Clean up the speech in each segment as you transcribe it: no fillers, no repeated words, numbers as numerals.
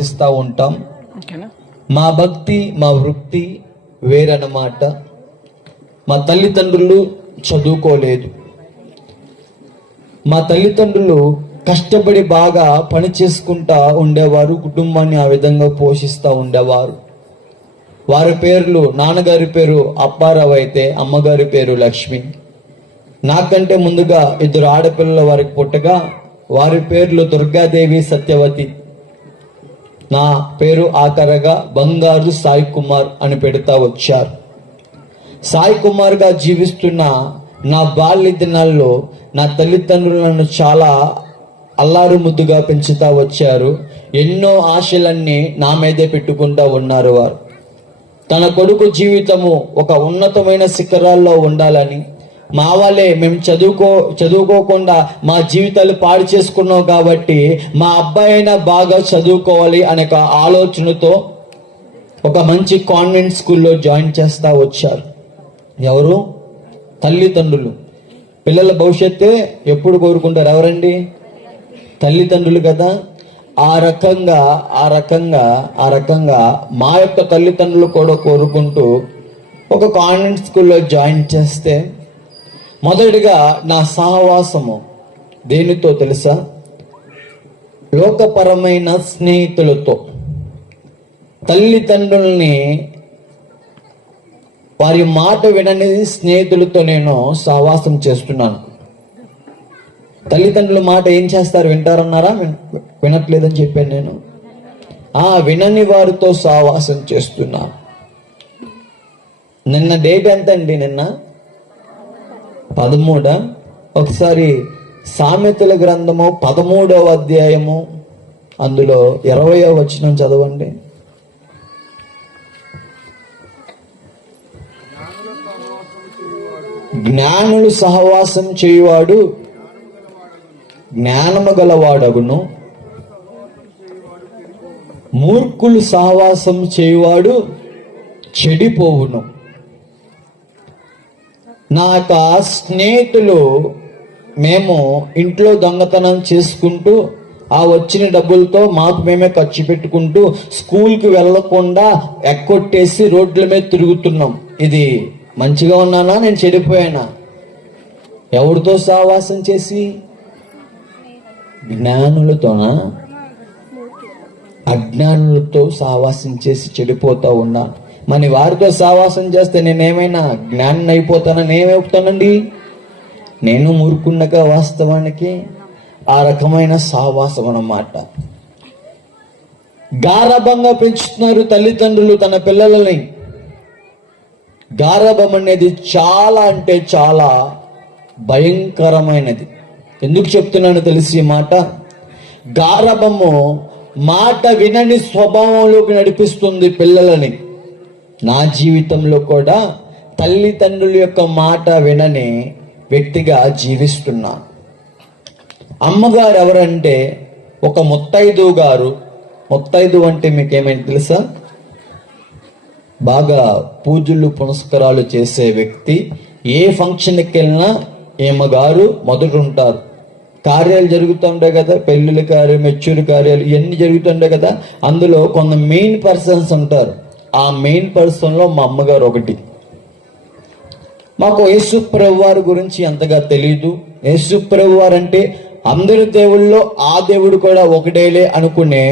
పోషిస్తూ ఉంటాం. మా భక్తి మా వృత్తి వేరన్నమాట. మా తల్లిదండ్రులు చదువుకోలేదు. మా తల్లిదండ్రులు కష్టపడి బాగా పని చేసుకుంటా ఉండేవారు, కుటుంబాన్ని ఆ విధంగా పోషిస్తూ ఉండేవారు. వారి పేర్లు, నాన్నగారి పేరు అప్పారావు అయితే అమ్మగారి పేరు లక్ష్మి. నాకంటే ముందుగా 2 ఆడపిల్లల వారికి పుట్టగా వారి పేర్లు దుర్గాదేవి, సత్యవతి. నా పేరు ఆఖరగా బంగారు సాయి కుమార్ అని పెడతా వచ్చారు. సాయి కుమార్గా జీవిస్తున్న నా బాల్య దినాల్లో నా తల్లిదండ్రులు నన్ను చాలా అల్లారు ముద్దుగా పెంచుతా వచ్చారు. ఎన్నో ఆశలన్నీ నా మీదే పెట్టుకుంటా ఉన్నారు. వారు తన కొడుకు జీవితము ఒక ఉన్నతమైన శిఖరాల్లో ఉండాలని, మా వాళ్ళే మేము చదువుకోకుండా మా జీవితాలు పాడు చేసుకున్నాం కాబట్టి మా అబ్బాయి అయినా బాగా చదువుకోవాలి అనే ఒక ఆలోచనతో ఒక మంచి కాన్వెంట్ స్కూల్లో జాయిన్ చేస్తా వచ్చారు. ఎవరు? తల్లిదండ్రులు. పిల్లల భవిష్యత్తే ఎప్పుడు కోరుకుంటారు? ఎవరండి? తల్లిదండ్రులు కదా. ఆ రకంగా మా యొక్క తల్లిదండ్రులు కూడా కోరుకుంటూ ఒక కాన్వెంట్ స్కూల్లో జాయిన్ చేస్తే మొదటిగా నా సహవాసము దేనితో తెలుసా? లోకపరమైన స్నేహితులతో. తల్లిదండ్రుల్ని వారి మాట వినని స్నేహితులతో నేను సహవాసం చేస్తున్నాను. తల్లిదండ్రుల మాట ఏం చేస్తారు? వింటారన్నారా? వినట్లేదని చెప్పాను నేను. వినని వారితో సహవాసం చేస్తున్నాను. నిన్న డేట్ ఎంత అండి? నిన్న 13. ఒకసారి సామెతల గ్రంథము 13వ అధ్యాయము అందులో 20వ వచనం చదవండి. జ్ఞానులు సహవాసం చేయువాడు జ్ఞానము గలవాడగును, మూర్ఖులు సహవాసం చేయువాడు చెడిపోవును. నా యొక్క స్నేహితులు మేము ఇంట్లో దొంగతనం చేసుకుంటూ ఆ వచ్చిన డబ్బులతో మాకు మేమే ఖర్చు పెట్టుకుంటూ స్కూల్కి వెళ్ళకుండా ఎక్కొట్టేసి రోడ్ల మీద తిరుగుతున్నాం. ఇది మంచిగా ఉన్నానా? నేను చెడిపోయానా? ఎవరితో సహవాసం చేసి? జ్ఞానులతోనా? అజ్ఞానులతో సహవాసం చేసి చెడిపోతా ఉన్నా. మరి వారితో సహవాసం చేస్తే నేనేమైనా జ్ఞానం అయిపోతానని ఏమవుతానండి? నేను మూర్ఖుండగా వాస్తవానికి ఆ రకమైన సహవాసం అన్నమాట. గారాబంగా పెంచుతున్నారు తల్లిదండ్రులు తన పిల్లలని. గారాబం అనేది చాలా అంటే చాలా భయంకరమైనది. ఎందుకు చెప్తున్నానో తెలిసి ఈ మాట. గారాబము మాట వినని స్వభావంలోకి నడిపిస్తుంది పిల్లలని. నా జీవితంలో కూడా తల్లిదండ్రుల యొక్క మాట వినని వ్యక్తిగా జీవిస్తున్నాను. అమ్మగారు ఎవరంటే ఒక ముత్తైదు గారు. ముత్తైదు అంటే మీకేమైనా తెలుసా? బాగా పూజలు పునస్కారాలు చేసే వ్యక్తి. ఏ ఫంక్షన్కి వెళ్ళినా ఏమగారు మొదట ఉంటారు. కార్యాలు జరుగుతుంటాయి కదా, పెళ్ళిళ్ళ కార్యాలు, మెచ్యూర్ కార్యాలు, ఇవన్నీ జరుగుతుంటాయి కదా. అందులో కొంత మెయిన్ పర్సన్స్ ఉంటారు. ఆ మెయిన్ పర్సన్లో మా అమ్మగారు ఒకటి. మాకు యేసు ప్రభు వారి గురించి అంతగా తెలియదు. యేసు ప్రభు వారు అంటే అందరి దేవుళ్ళలో ఆ దేవుడు కూడా ఒకటేలే అనుకునే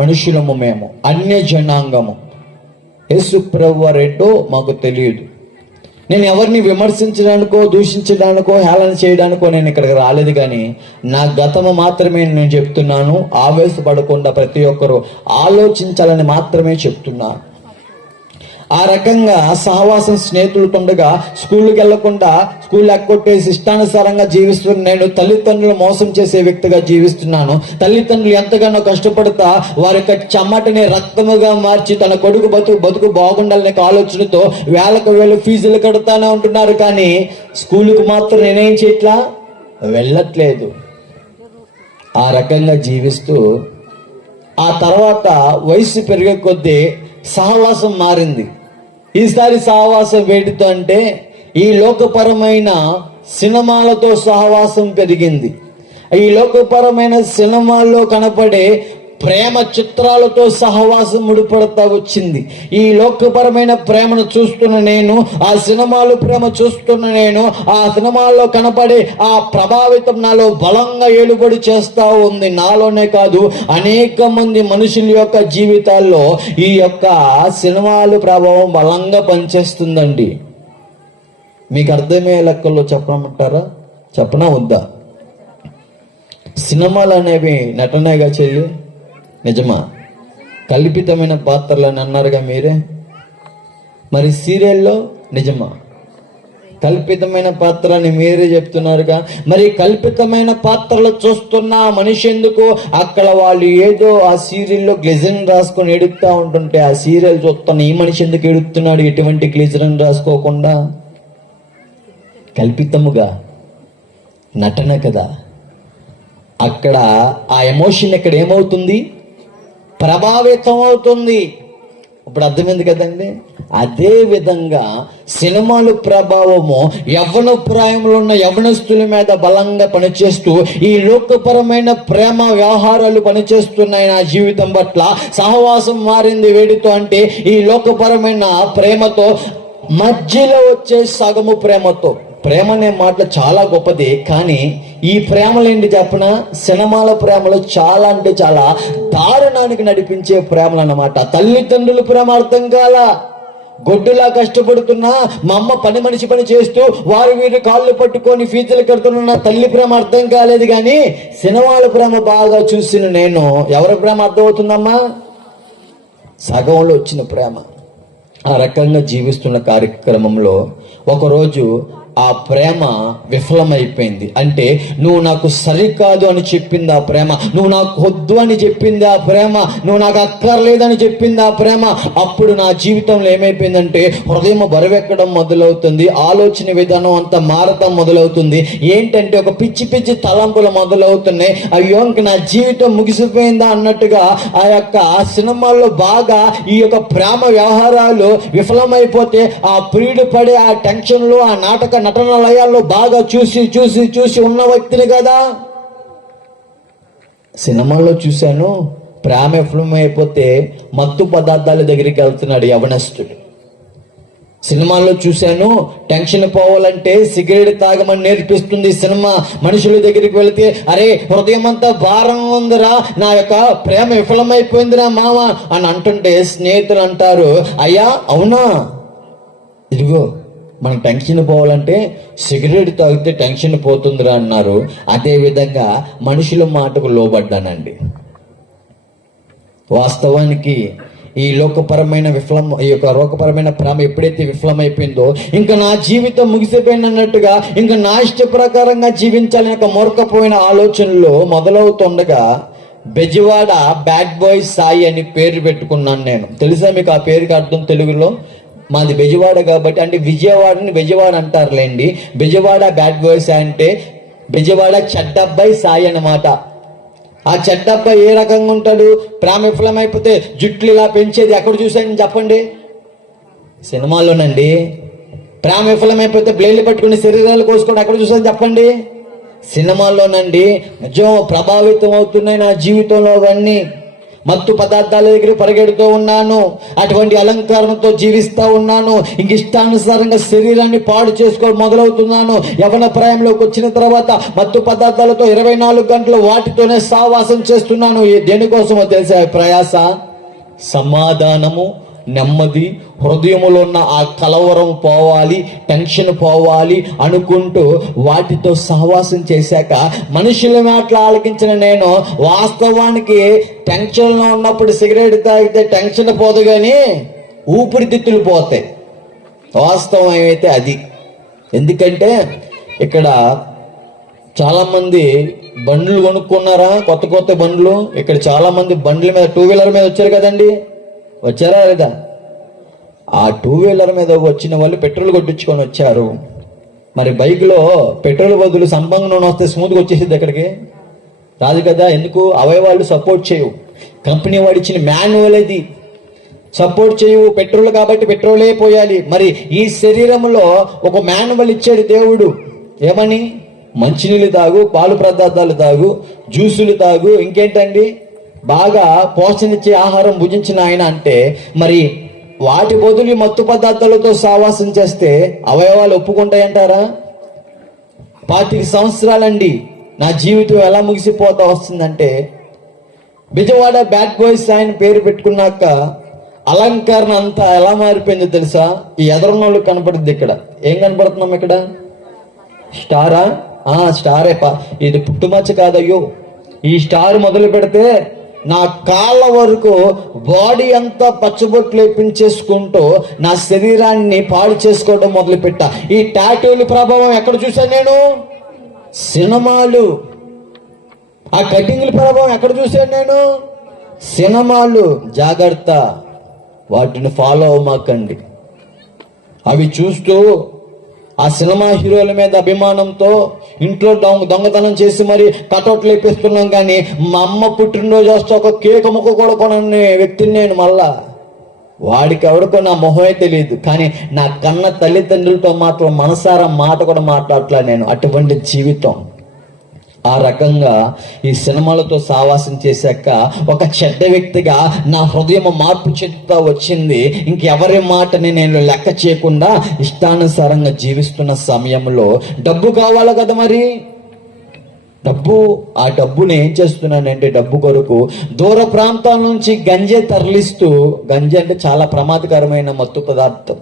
మనుషులము మేము, అన్య జనాంగము. యేసు ప్రభు వారు ఏంటో మాకు తెలియదు. నేను ఎవరిని విమర్శించడానికో దూషించడానికో హేళన చేయడానికో నేను ఇక్కడికి రాలేదు. కానీ నా గతము మాత్రమే నేను చెప్తున్నాను. ఆవేశపడకుండా ప్రతి ఒక్కరూ ఆలోచించాలని మాత్రమే చెప్తున్నాను. ఆ రకంగా సహవాసం స్నేహితులతుండగా స్కూల్కి వెళ్లకుండా స్కూల్ ఎక్కొట్టేసి ఇష్టానుసారంగా జీవిస్తున్న నేను తల్లిదండ్రులు మోసం చేసే వ్యక్తిగా జీవిస్తున్నాను. తల్లిదండ్రులు ఎంతగానో కష్టపడతా వారి యొక్క చెమటని రక్తముగా మార్చి తన కొడుకు బతుకు బాగుండాలనే ఆలోచనతో వేలకు వేలు ఫీజులు కడతానే ఉంటున్నారు. కానీ స్కూల్కి మాత్రం నేనేం చేయట్లా, వెళ్ళట్లేదు. ఆ రకంగా జీవిస్తూ ఆ తర్వాత వయసు పెరిగే కొద్దీ సహవాసం మారింది. ఈసారి సహవాసం వేటితో అంటే ఈ లోకపరమైన సినిమాలతో సహవాసం పెరిగింది. ఈ లోకపరమైన సినిమాల్లో కనపడే ప్రేమ చిత్రాలతో సహవాసం ముడిపడతా వచ్చింది. ఈ లోకపరమైన ప్రేమను చూస్తున్న నేను, ఆ సినిమాలు ప్రేమ చూస్తున్న నేను, ఆ సినిమాల్లో కనపడే ఆ ప్రభావితం నాలో బలంగా ఏలుబడి చేస్తా ఉంది. నాలోనే కాదు, అనేక మంది మనుషుల యొక్క జీవితాల్లో ఈ యొక్క సినిమాలు ప్రభావం బలంగా పనిచేస్తుందండి. మీకు అర్థమయ్యే లెక్కల్లో చెప్పమంటారా? చెప్పనా వద్దా? సినిమాలు అనేవి నటనేగా చెల్లి, నిజమా? కల్పితమైన పాత్రలు అని అన్నారుగా మీరే. మరి సీరియల్లో నిజమా? కల్పితమైన పాత్ర అని మీరే చెప్తున్నారుగా. మరి కల్పితమైన పాత్రలు చూస్తున్న మనిషి ఎందుకు అక్కడ వాళ్ళు ఏదో ఆ సీరియల్లో గ్లిజరిన్ రాసుకొని ఎడుగుతూ ఉంటుంటే ఆ సీరియల్ చూస్తున్న ఈ మనిషి ఎందుకు ఎడుగుతున్నాడు ఎటువంటి గ్లిజరిన్ రాసుకోకుండా? కల్పితముగా నటన కదా. అక్కడ ఆ ఎమోషన్ ఇక్కడ ఏమవుతుంది? ప్రభావితం అవుతుంది. ఇప్పుడు అర్థమైంది కదండి. అదే విధంగా సినిమాలు ప్రభావము యవ్వన ప్రాయంలో ఉన్న యవ్వనస్తుల మీద బలంగా పనిచేస్తూ ఈ లోకపరమైన ప్రేమ వ్యవహారాలు పనిచేస్తున్నాయి నా జీవితం పట్ల. సహవాసం మారింది వేడితో అంటే ఈ లోకపరమైన ప్రేమతో, మధ్యలో వచ్చే సగము ప్రేమతో. ప్రేమ అనే మాట చాలా గొప్పది, కానీ ఈ ప్రేమలు ఏంటి చెప్పన? సినిమాల ప్రేమలు చాలా అంటే చాలా దారుణానికి నడిపించే ప్రేమలు అన్నమాట. తల్లిదండ్రుల ప్రేమ అర్థం కాల, గొడ్డులా కష్టపడుతున్నా మా అమ్మ పని చేస్తూ వారు వీరు కాళ్ళు పట్టుకొని ఫీజులు కడుతున్న తల్లి ప్రేమ అర్థం కాలేదు. కానీ సినిమాల ప్రేమ బాగా చూసిన నేను, ఎవరి ప్రేమ అర్థమవుతుందమ్మా? సగంలో వచ్చిన ప్రేమ. ఆ రకంగా జీవిస్తున్న కార్యక్రమంలో ఒకరోజు ఆ ప్రేమ విఫలమైపోయింది. అంటే నువ్వు నాకు సరికాదు అని చెప్పింది ఆ ప్రేమ, నువ్వు నాకు వద్దు అని చెప్పింది ఆ ప్రేమ, నువ్వు నాకు అక్కర్లేదని చెప్పింది ఆ ప్రేమ. అప్పుడు నా జీవితంలో ఏమైపోయిందంటే హృదయం బరువెక్కడం మొదలవుతుంది, ఆలోచన విధానం అంతా మారటం మొదలవుతుంది. ఏంటంటే ఒక పిచ్చి పిచ్చి తలంపులు మొదలవుతున్నాయి. అయ్యో ఇంక నా జీవితం ముగిసిపోయిందా అన్నట్టుగా ఆ యొక్క సినిమాల్లో బాగా ఈ యొక్క ప్రేమ వ్యవహారాలు విఫలమైపోతే ఆ ప్రియుడు పడే ఆ టెన్షన్లు, ఆ నాటక నటన లయాల్లో బాగా చూసి ఉన్న వ్యక్తిని కదా. సినిమాల్లో చూశాను, ప్రేమ విఫలమైపోతే మత్తు పదార్థాల దగ్గరికి వెళ్తున్నాడు యవనస్తుడు. సినిమాల్లో చూశాను, టెన్షన్ పోవాలంటే సిగరెట్ తాగమని నేర్పిస్తుంది సినిమా. మనుషుల దగ్గరికి వెళితే అరే హృదయం అంతా భారంగా ఉందిరా, నా యొక్క ప్రేమ విఫలమైపోయిందిరా మామ అని అంటుంటే స్నేహితులు అంటారు, అయ్యా అవునా, ఇదిగో మనకు టెన్షన్ పోవాలంటే సిగరెట్ తాగితే టెన్షన్ పోతుందిరా అన్నారు. అదేవిధంగా మనుషుల మాటకు లోబడ్డానండి. వాస్తవానికి ఈ లోకపరమైన ఈ యొక్క లోకపరమైన ప్రేమ ఎప్పుడైతే విఫలమైపోయిందో ఇంకా నా జీవితం ముగిసిపోయింది అన్నట్టుగా, ఇంకా నా ఇష్ట ప్రకారంగా జీవించాలని ఒక మూర్ఖపోయిన ఆలోచనలో మొదలవుతుండగా బెజవాడ బ్యాడ్ బాయ్ సాయి అని పేరు పెట్టుకున్నాను నేను. తెలుసా మీకు ఆ పేరుకి అర్థం తెలుగులో? మాది బెజవాడ కాబట్టి, అంటే విజయవాడని బెజవాడ అంటారులేండి. బెజవాడ బ్యాడ్ బాయ్స్ అంటే బెజవాడ చెడ్డబ్బాయి సాయి అన్నమాట. ఆ చెడ్డబ్బాయి ఏ రకంగా ఉంటాడు? ప్రేమ విఫలమైపోతే జుట్లు ఇలా పెంచేది ఎక్కడ చూసాను చెప్పండి? సినిమాలోనండి. ప్రేమ విఫలమైపోతే బ్లేడ్లు పట్టుకుని శరీరాలు కోసుకోవడం ఎక్కడ చూసాను చెప్పండి? సినిమాల్లోనండి. నిజం ప్రభావితం అవుతున్నాయి నా జీవితంలో అవన్నీ. మత్తు పదార్థాల దగ్గర పరిగెడుతూ ఉన్నాను, అటువంటి అలంకారంతో జీవిస్తూ ఉన్నాను, ఇంక ఇష్టానుసారంగా శరీరాన్ని పాడు చేసుకోవడం మొదలవుతున్నాను. యవ్వన ప్రాయంలోకి వచ్చిన తర్వాత మత్తు పదార్థాలతో 24 గంటలు వాటితోనే సావాసం చేస్తున్నాను. దేనికోసమో తెలిసే ప్రయాస, సమాధానము, నెమ్మది, హృదయములో ఉన్న ఆ కలవరం పోవాలి, టెన్షన్ పోవాలి అనుకుంటూ వాటితో సహవాసం చేశాక మనుషుల మాటలు ఆలకించిన నేను వాస్తవానికి టెన్షన్లో ఉన్నప్పుడు సిగరెట్ తాగితే టెన్షన్ పోదు కానీ ఊపిరితిత్తులు పోతాయి. వాస్తవం ఏమైతే అది. ఎందుకంటే ఇక్కడ చాలామంది బండ్లు కొనుక్కున్నారా, కొత్త బండ్లు. ఇక్కడ చాలామంది బండ్ల మీద, 2 వీలర్ మీద వచ్చారు కదండి, వచ్చారా లేదా? ఆ 2 వీలర్ మీద వచ్చిన వాళ్ళు పెట్రోల్ కొట్టించుకొని వచ్చారు. మరి బైక్లో పెట్రోల్ బదులు సంపంగ నూనె వస్తే స్మూత్గా వచ్చేసింది, ఎక్కడికి రాదు కదా. ఎందుకు? అవయవాళ్ళు సపోర్ట్ చేయవు. కంపెనీ వాడు ఇచ్చిన మాన్యువల్ అది, సపోర్ట్ చేయవు. పెట్రోల్ కాబట్టి పెట్రోలే పోయాలి. మరి ఈ శరీరంలో ఒక మాన్యువల్ ఇచ్చాడు దేవుడు. ఏమని? మంచినీళ్ళు తాగు, పాలు పదార్థాలు తాగు, జ్యూసులు తాగు, ఇంకేంటండి బాగా పోషణిచ్చే ఆహారం భుజించిన ఆయన అంటే మరి వాటి బదులు ఈ మత్తు పదార్థాలతో సావాసం చేస్తే అవయవాలు ఒప్పుకుంటాయంటారా? 25 సంవత్సరాలండి నా జీవితం ఎలా ముగిసిపోతా వస్తుందంటే, బిజవాడ బ్యాడ్ బాయ్స్ ఆయన పేరు పెట్టుకున్నాక అలంకరణ అంతా ఎలా మారిపోయిందో తెలుసా? ఈ ఎదరున్నోళ్ళు కనపడుద్ది. ఇక్కడ ఏం కనపడుతున్నాం? ఇక్కడ స్టారా? స్టారే ఇది పుట్టుమచ్చ కాదయ్యో. ఈ స్టార్ మొదలు పెడితే నా కాళ్ళ వరకు బాడీ అంతా పచ్చబొట్లు వేపించేసుకుంటూ నా శరీరాన్ని పాడు చేసుకోవడం మొదలుపెట్టా. ఈ టాటూల ప్రభావం ఎక్కడ చూశాను నేను? సినిమాలు. ఆ కటింగ్ల ప్రభావం ఎక్కడ చూశాను నేను? సినిమాలు. జాగ్రత్త, వాటిని ఫాలో అవ్వమాకండి. అవి చూస్తూ ఆ సినిమా హీరోల మీద అభిమానంతో ఇంట్లో దొంగతనం చేసి మరి కటౌట్లు వేపిస్తున్నాం. కానీ మా అమ్మ పుట్టినరోజు వస్తే ఒక కేక్ ముక్క కూడా కొనని వ్యక్తిని నేను. మళ్ళా వాడికి ఎవడికో నా మొహమే తెలియదు, కానీ నా కన్న తల్లిదండ్రులతో మాత్రం మనసారా మాట కూడా మాట్లాడట్లా నేను. అటువంటి జీవితం. ఆ రకంగా ఈ సినిమాలతో సావాసం చేశాక ఒక చెడ్డ వ్యక్తిగా నా హృదయం మార్పు చెందుతా వచ్చింది. ఇంకెవరి మాటని నేను లెక్క చేయకుండా ఇష్టానుసారంగా జీవిస్తున్న సమయంలో డబ్బు కావాలి కదా మరి. ఆ డబ్బుని ఏం చేస్తున్నానంటే, డబ్బు కొరకు దూర ప్రాంతాల నుంచి గంజే తరలిస్తూ, గంజే అంటే చాలా ప్రమాదకరమైన మత్తు పదార్థం,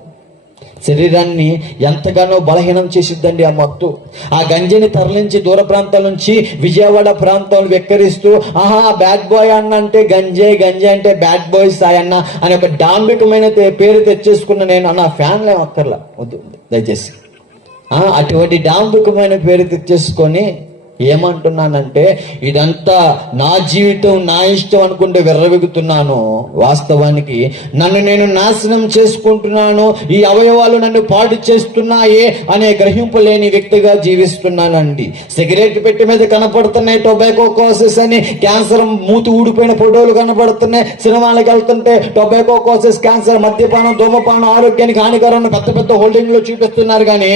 శరీరాన్ని ఎంతగానో బలహీనం చేసిద్దండి ఆ మత్తు. ఆ గంజిని తరలించి దూర ప్రాంతాల నుంచి విజయవాడ ప్రాంతాలు వెక్కరిస్తూ, బ్యాడ్ బాయ్ అన్న అంటే గంజే అంటే బ్యాడ్ బాయ్ సాయ్ అన్న అని ఒక డాంబికమైన పేరు తెచ్చేసుకున్న నేను. అన్న ఫ్యాన్లు ఏం అక్కర్లా, వద్దు దయచేసి. అటువంటి డాంబికమైన పేరు తెచ్చేసుకొని ఏమంటున్నానంటే, ఇదంతా నా జీవితం నా ఇష్టం అనుకుంటే విర్రవెగుతున్నాను. వాస్తవానికి నన్ను నేను నాశనం చేసుకుంటున్నాను, ఈ అవయవాలు నన్ను పాడు చేస్తున్నాయే అనే గ్రహింపు లేని వ్యక్తిగా జీవిస్తున్నానండి. సిగరెట్ పెట్టి మీద కనపడుతున్నాయి టొబాకో కాసెస్ అని, క్యాన్సర్ మూతి ఊడిపోయిన ఫోటోలు కనపడుతున్నాయి. సినిమాలకు వెళ్తుంటే టొబాకో కాసెస్, క్యాన్సర్, మద్యపానం, ధూమపానం ఆరోగ్యానికి హానికరం పెద్ద పెద్ద హోల్డింగ్ లో చూపిస్తున్నారు. కానీ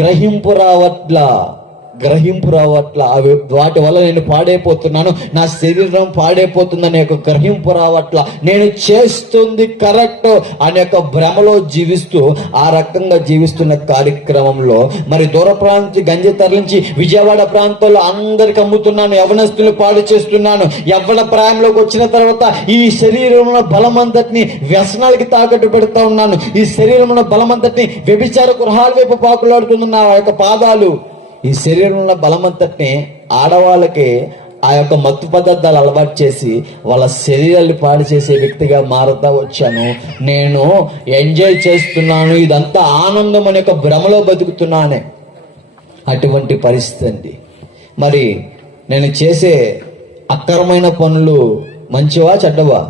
గ్రహింపు రావట్లా. వాటి వల్ల నేను పాడైపోతున్నాను, నా శరీరం పాడైపోతుందనే ఒక గ్రహింపు రావట్లా. నేను చేస్తుంది కరెక్ట్ అనే ఒక భ్రమలో జీవిస్తూ ఆ రకంగా జీవిస్తున్న కార్యక్రమంలో మరి దూర ప్రాంతం గంజి తరలించి విజయవాడ ప్రాంతంలో అందరికి అమ్ముతున్నాను, యవ్వనస్తులు పాడు చేస్తున్నాను. యవ్వన ప్రాయంలోకి వచ్చిన తర్వాత ఈ శరీరంలో బలమంతటిని వ్యసనాలకి తాకట్టు పెడతా ఉన్నాను. ఈ శరీరంలో బలమంతటిని వ్యభిచార గృహాల వైపు పాకులాడుతున్న నా యొక్క పాదాలు. ఈ శరీరంలో బలమంతటిని ఆడవాళ్ళకి ఆ యొక్క మత్తు పదార్థాలు అలవాటు చేసి వాళ్ళ శరీరాన్ని పాడు చేసే వ్యక్తిగా మారుతా వచ్చాను. నేను ఎంజాయ్ చేస్తున్నాను, ఇదంతా ఆనందం అనే ఒక భ్రమలో బతుకుతున్నానే. అటువంటి పరిస్థితి అండి. మరి నేను చేసే అక్రమైన పనులు మంచివా చెడ్డవా?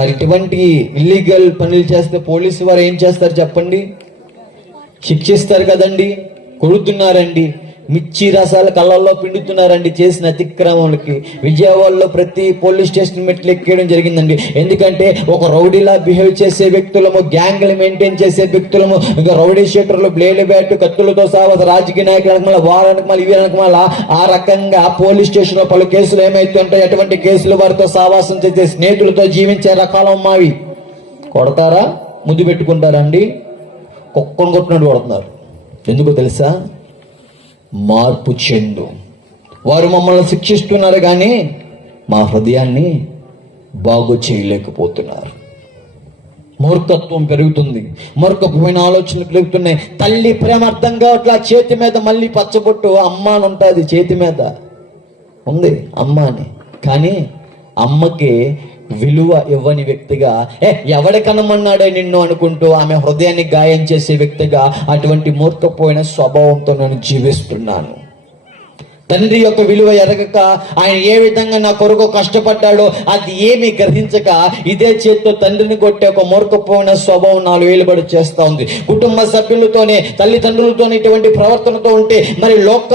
మరి ఇటువంటి ఇల్లీగల్ పనులు చేస్తే పోలీసు వారు ఏం చేస్తారు చెప్పండి? శిక్షిస్తారు కదండి. కొడుతున్నారండి, మిర్చి రసాల కళ్ళల్లో పిండుతున్నారండి చేసిన అతిక్రమాలకి. విజయవాడలో ప్రతి పోలీస్ స్టేషన్ మెట్లు ఎక్కేయడం జరిగిందండి. ఎందుకంటే ఒక రౌడీలా బిహేవ్ చేసే వ్యక్తులము, గ్యాంగ్లు మెయింటైన్ చేసే వ్యక్తులము, ఇంకా రౌడీ షీటర్లు, బ్లేడ్ బ్యాట్, కత్తులతో సావ రాజకీయ నాయకులకు మళ్ళీ వారానికి మళ్ళీ వీరానికి మళ్ళీ ఆ రకంగా పోలీస్ స్టేషన్ లో పలు కేసులు ఏమైతుంటాయి. అటువంటి కేసులు వారితో సావాసం చేసే స్నేహితులతో జీవించే రకాలం మావి. కొడతారా? ముద్దు పెట్టుకుంటారండి. కుక్కను కొట్టినట్టు కొడుతున్నారు. ఎందుకో తెలుసా? మార్పు చెందు. వారు మమ్మల్ని శిక్షిస్తున్నారు కానీ మా హృదయాన్ని బాగు చేయలేకపోతున్నారు. మూర్ఖత్వం పెరుగుతుంది, మూర్ఖమైన ఆలోచనలు పెరుగుతున్నాయి. తల్లి ప్రేమ అర్థం కావట్లా. చేతి మీద మళ్ళీ పచ్చబొట్టు అమ్మ అని ఉంటుంది, చేతి మీద ఉంది అమ్మ అని. కానీ అమ్మకి విలువ ఇవ్వని వ్యక్తిగా, ఎవడి కనమన్నాడే నిన్ను అనుకుంటూ ఆమె హృదయాన్ని గాయం చేసే వ్యక్తిగా అటువంటి మూర్ఖపోయిన స్వభావంతో నేను జీవిస్తున్నాను. తండ్రి యొక్క విలువ ఎరగక ఆయన ఏ విధంగా నా కొరకు కష్టపడ్డాడో అది ఏమి గ్రహించక ఇదే చేతితో తండ్రిని కొట్టే ఒక మూర్ఖపోయిన స్వభావం 4 ఏళ్ళబడి చేస్తా ఉంది. కుటుంబ సభ్యులతోనే, తల్లిదండ్రులతోనే ఇటువంటి ప్రవర్తనతో ఉంటే మరి లోక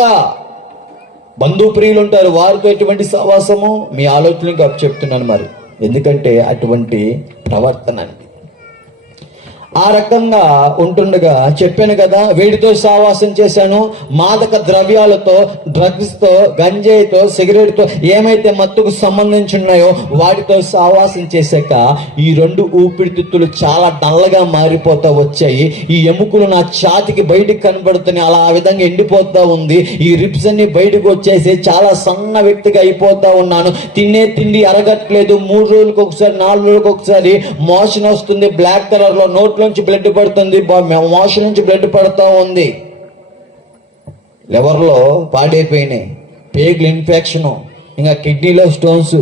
బంధుప్రియులు ఉంటారు, వారితో ఎటువంటి సహవాసము? మీ ఆలోచనకి చెప్తున్నాను మరి. ఎందుకంటే అటువంటి ప్రవర్తన అండి. ఆ రకంగా ఉంటుండగా చెప్పాను కదా, వీడితో సావాసం చేశాను, మాదక ద్రవ్యాలతో, డ్రగ్స్తో, గంజాయితో, సిగరెట్తో, ఏమైతే మత్తుకు సంబంధించి ఉన్నాయో వాటితో సావాసం చేశాక ఈ రెండు ఊపిరితిత్తులు చాలా డల్లగా మారిపోతా వచ్చాయి. ఈ ఎముకలు నా ఛాతికి బయటికి కనబడుతున్నాయి, అలా ఆ విధంగా ఎండిపోతా ఉంది. ఈ రిప్స్ అన్ని బయటకు వచ్చేసి చాలా సన్న వ్యక్తిగా అయిపోతా ఉన్నాను. తినే తిండి అరగట్లేదు. 3 రోజులకు ఒకసారి, 4 రోజులకు ఒకసారి మోషన్ వస్తుంది, బ్లాక్ కలర్ లో. నోట్లోంచి బ్లడ్ పడుతుంది, మోషన్ నుంచి బ్లడ్ పడుతూ ఉంది. లివర్లో పాడైపోయినాయి, పేగులు ఇన్ఫెక్షన్, ఇంకా కిడ్నీలో స్టోన్స్.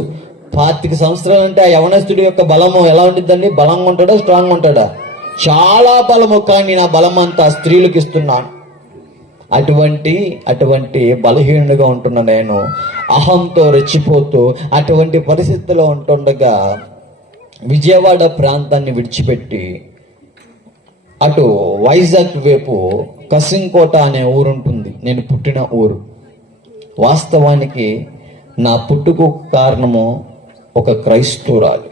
25 సంవత్సరాలు అంటే ఆ యవనస్తుడి యొక్క బలము ఎలా ఉంటుందండి? బలంగా ఉంటాడా, స్ట్రాంగ్ ఉంటాడా? చాలా బలము. కానీ నా బలం అంతా స్త్రీలకు ఇస్తున్నాను. అటువంటి బలహీనుడిగా ఉంటున్న నేను అహంతో రెచ్చిపోతూ అటువంటి పరిస్థితిలో ఉంటుండగా విజయవాడ ప్రాంతాన్ని విడిచిపెట్టి అటు వైజాగ్ వైపు కసింకోట అనే ఊరు ఉంటుంది, నేను పుట్టిన ఊరు. వాస్తవానికి నా పుట్టుకు కారణము ఒక క్రైస్తవురాలు.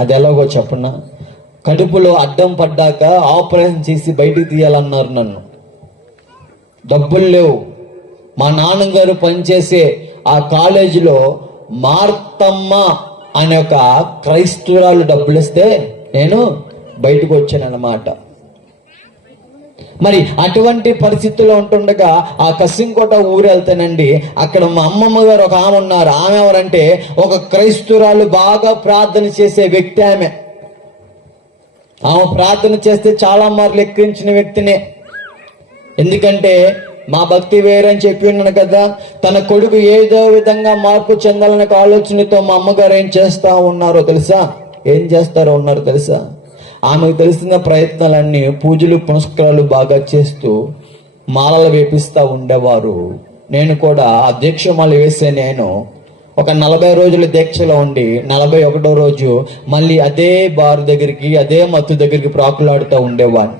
అది ఎలాగో చెప్పనా? కడుపులో అడ్డం పడ్డాక ఆపరేషన్ చేసి బయటికి తీయాలన్నారు నన్ను. డబ్బులు లేవు. మా నాన్నగారు పనిచేసే ఆ కాలేజీలో మార్తమ్మ అనే ఒక క్రైస్తవురాలు డబ్బులు ఇస్తే నేను బయటకు వచ్చానన్నమాట. మరి అటువంటి పరిస్థితుల్లో ఉంటుండగా ఆ కసింకోట ఊరు వెళ్తానండి. అక్కడ మా అమ్మమ్మ గారు ఒక ఆమె ఉన్నారు. ఆమె ఎవరంటే ఒక క్రైస్తవురాలు, బాగా ప్రార్థన చేసే వ్యక్తి ఆమె. ప్రార్థన చేస్తే చాలా మార్లు ఎక్కించిన వ్యక్తినే. ఎందుకంటే మా భక్తి వేరని చెప్పి ఉన్నాను కదా. తన కొడుకు ఏదో విధంగా మార్పు చెందాలనే ఆలోచనతో మా అమ్మగారు ఏం చేస్తారో ఉన్నారు తెలుసా? ఆమెకు తెలిసిన ప్రయత్నాలన్నీ పూజలు పునస్కారాలు బాగా చేస్తూ మాలలు వేపిస్తూ ఉండేవారు. నేను కూడా ఆ దీక్షమాల వేసే నేను ఒక 40 రోజుల దీక్షలో ఉండి 41వ రోజు మళ్ళీ అదే బారు దగ్గరికి, అదే మత్తు దగ్గరికి ప్రాకులాడుతూ ఉండేవాడిని.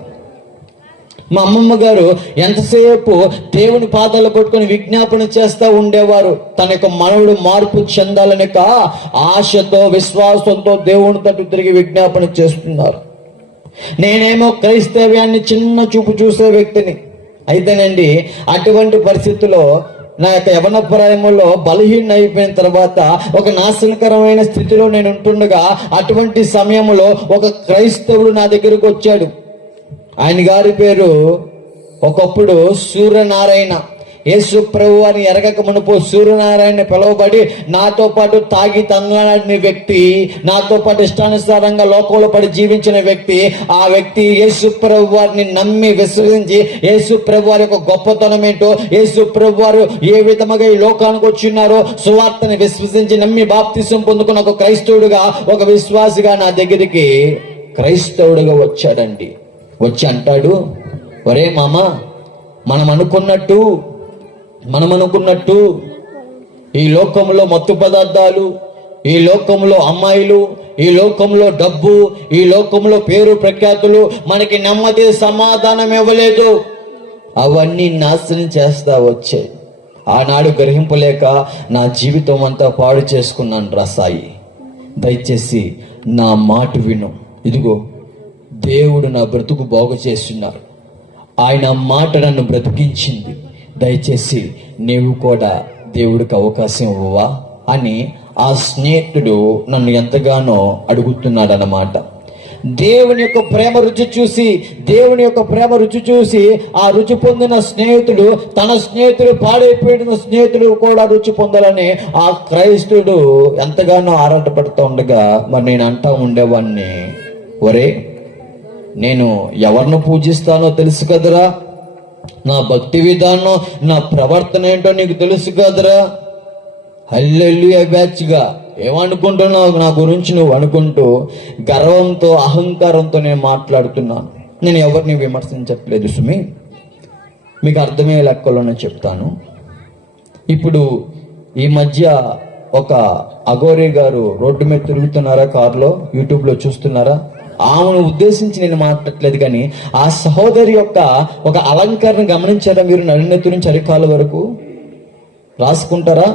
మా అమ్మమ్మ గారు ఎంతసేపు దేవుని పాదాలు పట్టుకొని విజ్ఞాపన చేస్తూ ఉండేవారు. తన యొక్క మనవుడు మార్పు చెందాలనే ఆశతో, విశ్వాసంతో దేవుని తట్టు తిరిగి విజ్ఞాపన చేస్తున్నారు. నేనేమో క్రైస్తవ్యాన్ని చిన్న చూపు చూసే వ్యక్తిని. అయితేనండి అటువంటి పరిస్థితుల్లో నా యొక్క యవన ప్రాయములో బలహీన అయిపోయిన తర్వాత ఒక నాశనకరమైన స్థితిలో నేను ఉంటుండగా అటువంటి సమయంలో ఒక క్రైస్తవుడు నా దగ్గరకు వచ్చాడు. ఆయన గారి పేరు ఒకప్పుడు సూర్యనారాయణ. యేసు ప్రభు అని ఎరగక మునుపు సూర్యనారాయణ పిలువబడి నాతో పాటు తాగి తందనాడిన వ్యక్తి, నాతో పాటు ఇష్టానుసారంగా లోకంలో పడి జీవించిన వ్యక్తి. ఆ వ్యక్తి యేసు ప్రభు వారిని నమ్మి విశ్వసించి యేసు ప్రభు వారి యొక్క గొప్పతనం ఏంటో, యేసు ప్రభు వారు ఏ విధముగా ఈ లోకానికి వచ్చిన్నారో సువార్తని విశ్వసించి నమ్మి బాప్తిసం పొందుకున్న ఒక క్రైస్తవుడుగా, ఒక విశ్వాసిగా నా దగ్గరికి క్రైస్తవుడుగా వచ్చాడండి. వచ్చి అంటాడు, ఒరే మామ, మనం అనుకున్నట్టు ఈ లోకంలో మత్తు పదార్థాలు, ఈ లోకంలో అమ్మాయిలు, ఈ లోకంలో డబ్బు, ఈ లోకంలో పేరు ప్రఖ్యాతులు మనకి నెమ్మది సమాధానం ఇవ్వలేదు. అవన్నీ నాశనం చేస్తా వచ్చాయి. ఆనాడు గ్రహింపలేక నా జీవితం అంతా పాడు చేసుకున్నాను రసాయి. దయచేసి నా మాట విను. ఇదిగో దేవుడు నా బ్రతుకు బాగు చేస్తున్నారు. ఆయన మాట నన్ను బ్రతికించింది. దయచేసి నీవు కూడా దేవుడికి అవకాశం ఇవ్వవా అని ఆ స్నేహితుడు నన్ను ఎంతగానో అడుగుతున్నాడు అన్నమాట. దేవుని యొక్క ప్రేమ రుచి చూసి ఆ రుచి పొందిన స్నేహితుడు తన స్నేహితుడు, పాడైపోయిన స్నేహితుడు కూడా రుచి పొందాలని ఆ క్రైస్తుడు ఎంతగానో ఆరాటపడుతూ ఉండగా మరి నేను అంటా ఉండేవాడిని, ఒరే, నేను ఎవరిని పూజిస్తానో తెలుసు కదరా, నా భక్తి విధానం, నా ప్రవర్తన ఏంటో నీకు తెలుసు కదరా. హల్లెలూయా బ్యాచ్గా ఏమనుకుంటున్నావు నా గురించి నువ్వు అనుకుంటూ గర్వంతో, అహంకారంతో నేను మాట్లాడుతున్నాను. నేను ఎవరిని విమర్శించట్లేదు సుమి, మీకు అర్థమయ్యే లెక్కలోనే చెప్తాను. ఇప్పుడు ఈ మధ్య ఒక అఘోరి గారు రోడ్డు మీద తిరుగుతున్నారా, కారులో, యూట్యూబ్లో చూస్తున్నారా? ఆమెను ఉద్దేశించి నేను మాట్లాడట్లేదు, కానీ ఆ సహోదరి యొక్క ఒక అలంకరణ గమనించారా మీరు? నడినెత్తు నుంచి అరికాల వరకు రాసుకుంటారా?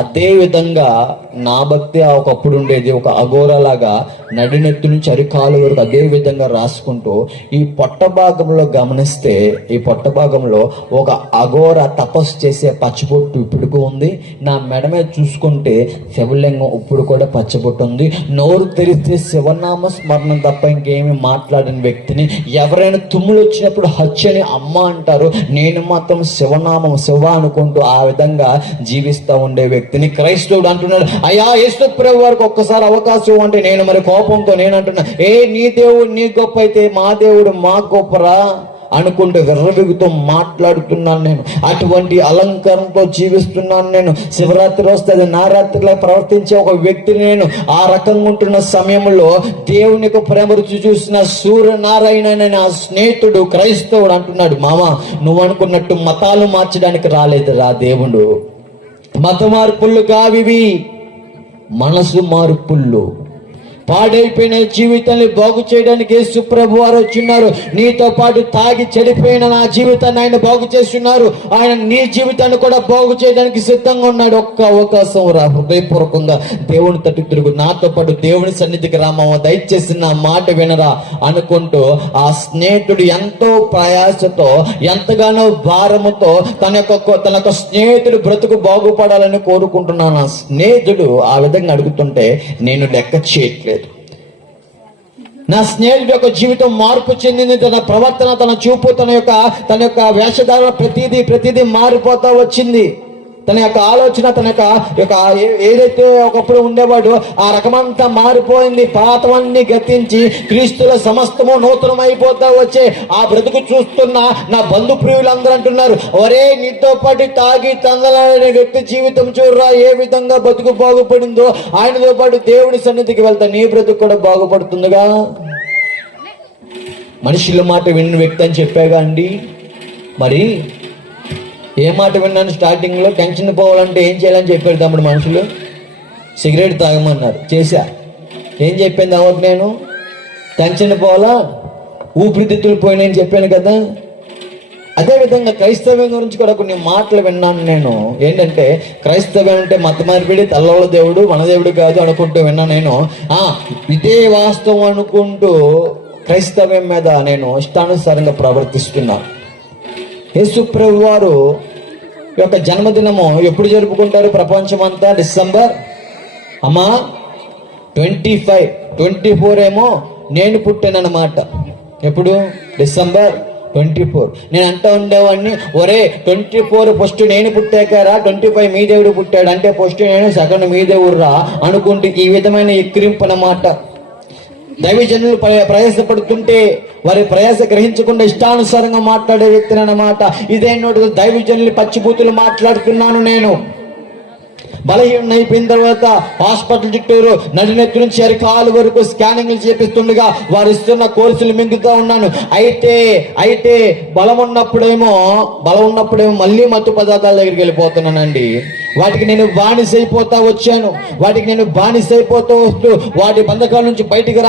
అదే విధంగా నా భక్తి ఒకప్పుడు ఉండేది, ఒక అఘోరలాగా నడినెత్తు నుంచి అరికాలు వరకు అదే విధంగా రాసుకుంటూ, ఈ పొట్ట భాగంలో గమనిస్తే ఈ పొట్ట భాగంలో ఒక అఘోర తపస్సు చేసే పచ్చబొట్టు ఇప్పుడుకు ఉంది. నా మెడ మీద చూసుకుంటే శివలింగం ఇప్పుడు కూడా పచ్చబొట్టు ఉంది. నోరు తెరిస్తే శివనామ స్మరణం తప్ప ఇంకేమి మాట్లాడిన వ్యక్తిని. ఎవరైనా తుమ్ములు వచ్చినప్పుడు హచ్చని అమ్మ అంటారు, నేను మాత్రం శివనామం శివ అనుకుంటూ ఆ విధంగా జీవిస్తూ ఉండే వ్యక్తిని. క్రైస్తవుడు అంటున్నాడు, అయ్యా యేసు ప్రభు వారికి ఒక్కసారి అవకాశం అంటే నేను మరి కోపంతో నేను అంటున్నా, నీ దేవుడు నీ గొప్ప అయితే మా దేవుడు మా గొప్పరా అనుకుంటూ విర్రవిగుతో మాట్లాడుతున్నాను నేను. అటువంటి అలంకారంతో జీవిస్తున్నాను నేను. శివరాత్రి వస్తే అది నా రాత్రిలో ప్రవర్తించే ఒక వ్యక్తిని నేను. ఆ రకంగా ఉంటున్న సమయంలో దేవునికి ప్రేమ రుచి చూసిన సూర్యనారాయణ అనే నా స్నేహితుడు క్రైస్తవుడు అంటున్నాడు, మామ నువ్వు అనుకున్నట్టు మతాలు మార్చడానికి రాలేదురా దేవుడు. మత మార్పులు కావివి, మనసు మార్పుళ్ళు. పాడైపోయిన జీవితాన్ని బాగు చేయడానికి యేసు ప్రభు వారు వచ్చిన్నారు. నీతో పాటు తాగి చెడిపోయిన నా జీవితాన్ని ఆయన బాగు చేస్తున్నారు. ఆయన నీ జీవితాన్ని కూడా బాగు చేయడానికి సిద్ధంగా ఉన్నాడు. ఒక్క అవకాశం రా, హృదయపూర్వకంగా దేవుని తట్టు తిరుగు, నాతో పాటు దేవుని సన్నిధికి రామా, దయచేసి నా మాట వినరా అనుకుంటూ ఆ స్నేహితుడు ఎంతో ప్రయాసతో ఎంతగానో భారముతో తన యొక్క స్నేహితుడు బ్రతుకు బాగుపడాలని కోరుకుంటున్నాను. ఆ స్నేహితుడు ఆ విధంగా అడుగుతుంటే నేను లెక్క చేయట్లేదు. నా స్నేహితుడి యొక్క జీవితం మార్పు చెందింది. తన ప్రవర్తన, తన చూపు, తన యొక్క వేషధారణ ప్రతిదీ మారిపోతా వచ్చింది. తన యొక్క ఆలోచన, తన యొక్క ఏదైతే ఒకప్పుడు ఉండేవాడు ఆ రకమంతా మారిపోయింది. పాతవన్నీ గతించి క్రీస్తుల సమస్తము నూతనమైపోతా వచ్చే ఆ బ్రతుకు చూస్తున్న నా బంధు ప్రియులందరూ అంటున్నారు, ఒరే నీతో పాటు తాగి తందలాడే వ్యక్తి జీవితం చూడరా ఏ విధంగా బ్రతుకు బాగుపడిందో. ఆయనతో పాటు దేవుని సన్నిధికి వెళ్తా నీ బ్రతుకు కూడా బాగుపడుతుందిగా. మనుషుల మాట విన్న వ్యక్తి అని చెప్పాగా అండి. మరి ఏ మాట విన్నాను? స్టార్టింగ్లో టెన్షన్ పోవాలంటే ఏం చేయాలని చెప్పారు తమ్ముడు. మనుషులు సిగరెట్ తాగమన్నారు, చేశా. ఏం చెప్పింది అవత్ నేను? టెన్షన్ పోవాలా, ఊపిరితిత్తులు పోయినాయని చెప్పాను కదా. అదేవిధంగా క్రైస్తవ్యం గురించి కూడా కొన్ని మాటలు విన్నాను నేను. ఏంటంటే క్రైస్తవ్యం అంటే మత మార్పిడి, తల్లోళ్ళ దేవుడు మన దేవుడు కాదు అనుకుంటూ విన్నాను నేను. ఇదే వాస్తవం అనుకుంటూ క్రైస్తవ్యం మీద నేను ఇష్టానుసారంగా ప్రవర్తిస్తున్నాను. యేసు ప్రభు వారు యొక్క జన్మదినము ఎప్పుడు జరుపుకుంటారు ప్రపంచమంతా? డిసెంబర్ 25, 24 ఏమో నేను పుట్టానన్నమాట. ఎప్పుడు? డిసెంబర్ 24. నేను అంటూ ఉండేవాడిని, ఒరే 24 ఫస్ట్ నేను పుట్టాకారా, 25 మీ దేవుడు పుట్టాడు అంటే ఫస్ట్ నేను, సెకండ్ మీ దేవుడు రా అనుకుంటే ఈ విధమైన ఎక్కిరింపు అన్నమాట. దైవజనులు ప్రయాసపడుతుంటే వారి ప్రయాస గ్రహించకుండా ఇష్టానుసారంగా మాట్లాడే వ్యక్తిని అన్నమాట. ఇదే నోటి దైవజనులు పచ్చిబూతులు మాట్లాడుతున్నాను నేను. బలహీన అయిపోయిన తర్వాత హాస్పిటల్ చుట్టూరు నడినెత్తి నుంచి అరికాలు వరకు స్కానింగ్లు చేపిస్తుండగా వారు ఇస్తున్న కోర్సులు మింగుతూ ఉన్నాను. అయితే బలం ఉన్నప్పుడేమో మళ్ళీ మత్తు పదార్థాల దగ్గరికి వెళ్ళిపోతున్నానండి. వాటికి నేను బానిసైపోతా వచ్చాను. వస్తూ వాటి బంధకాల నుంచి బయటికి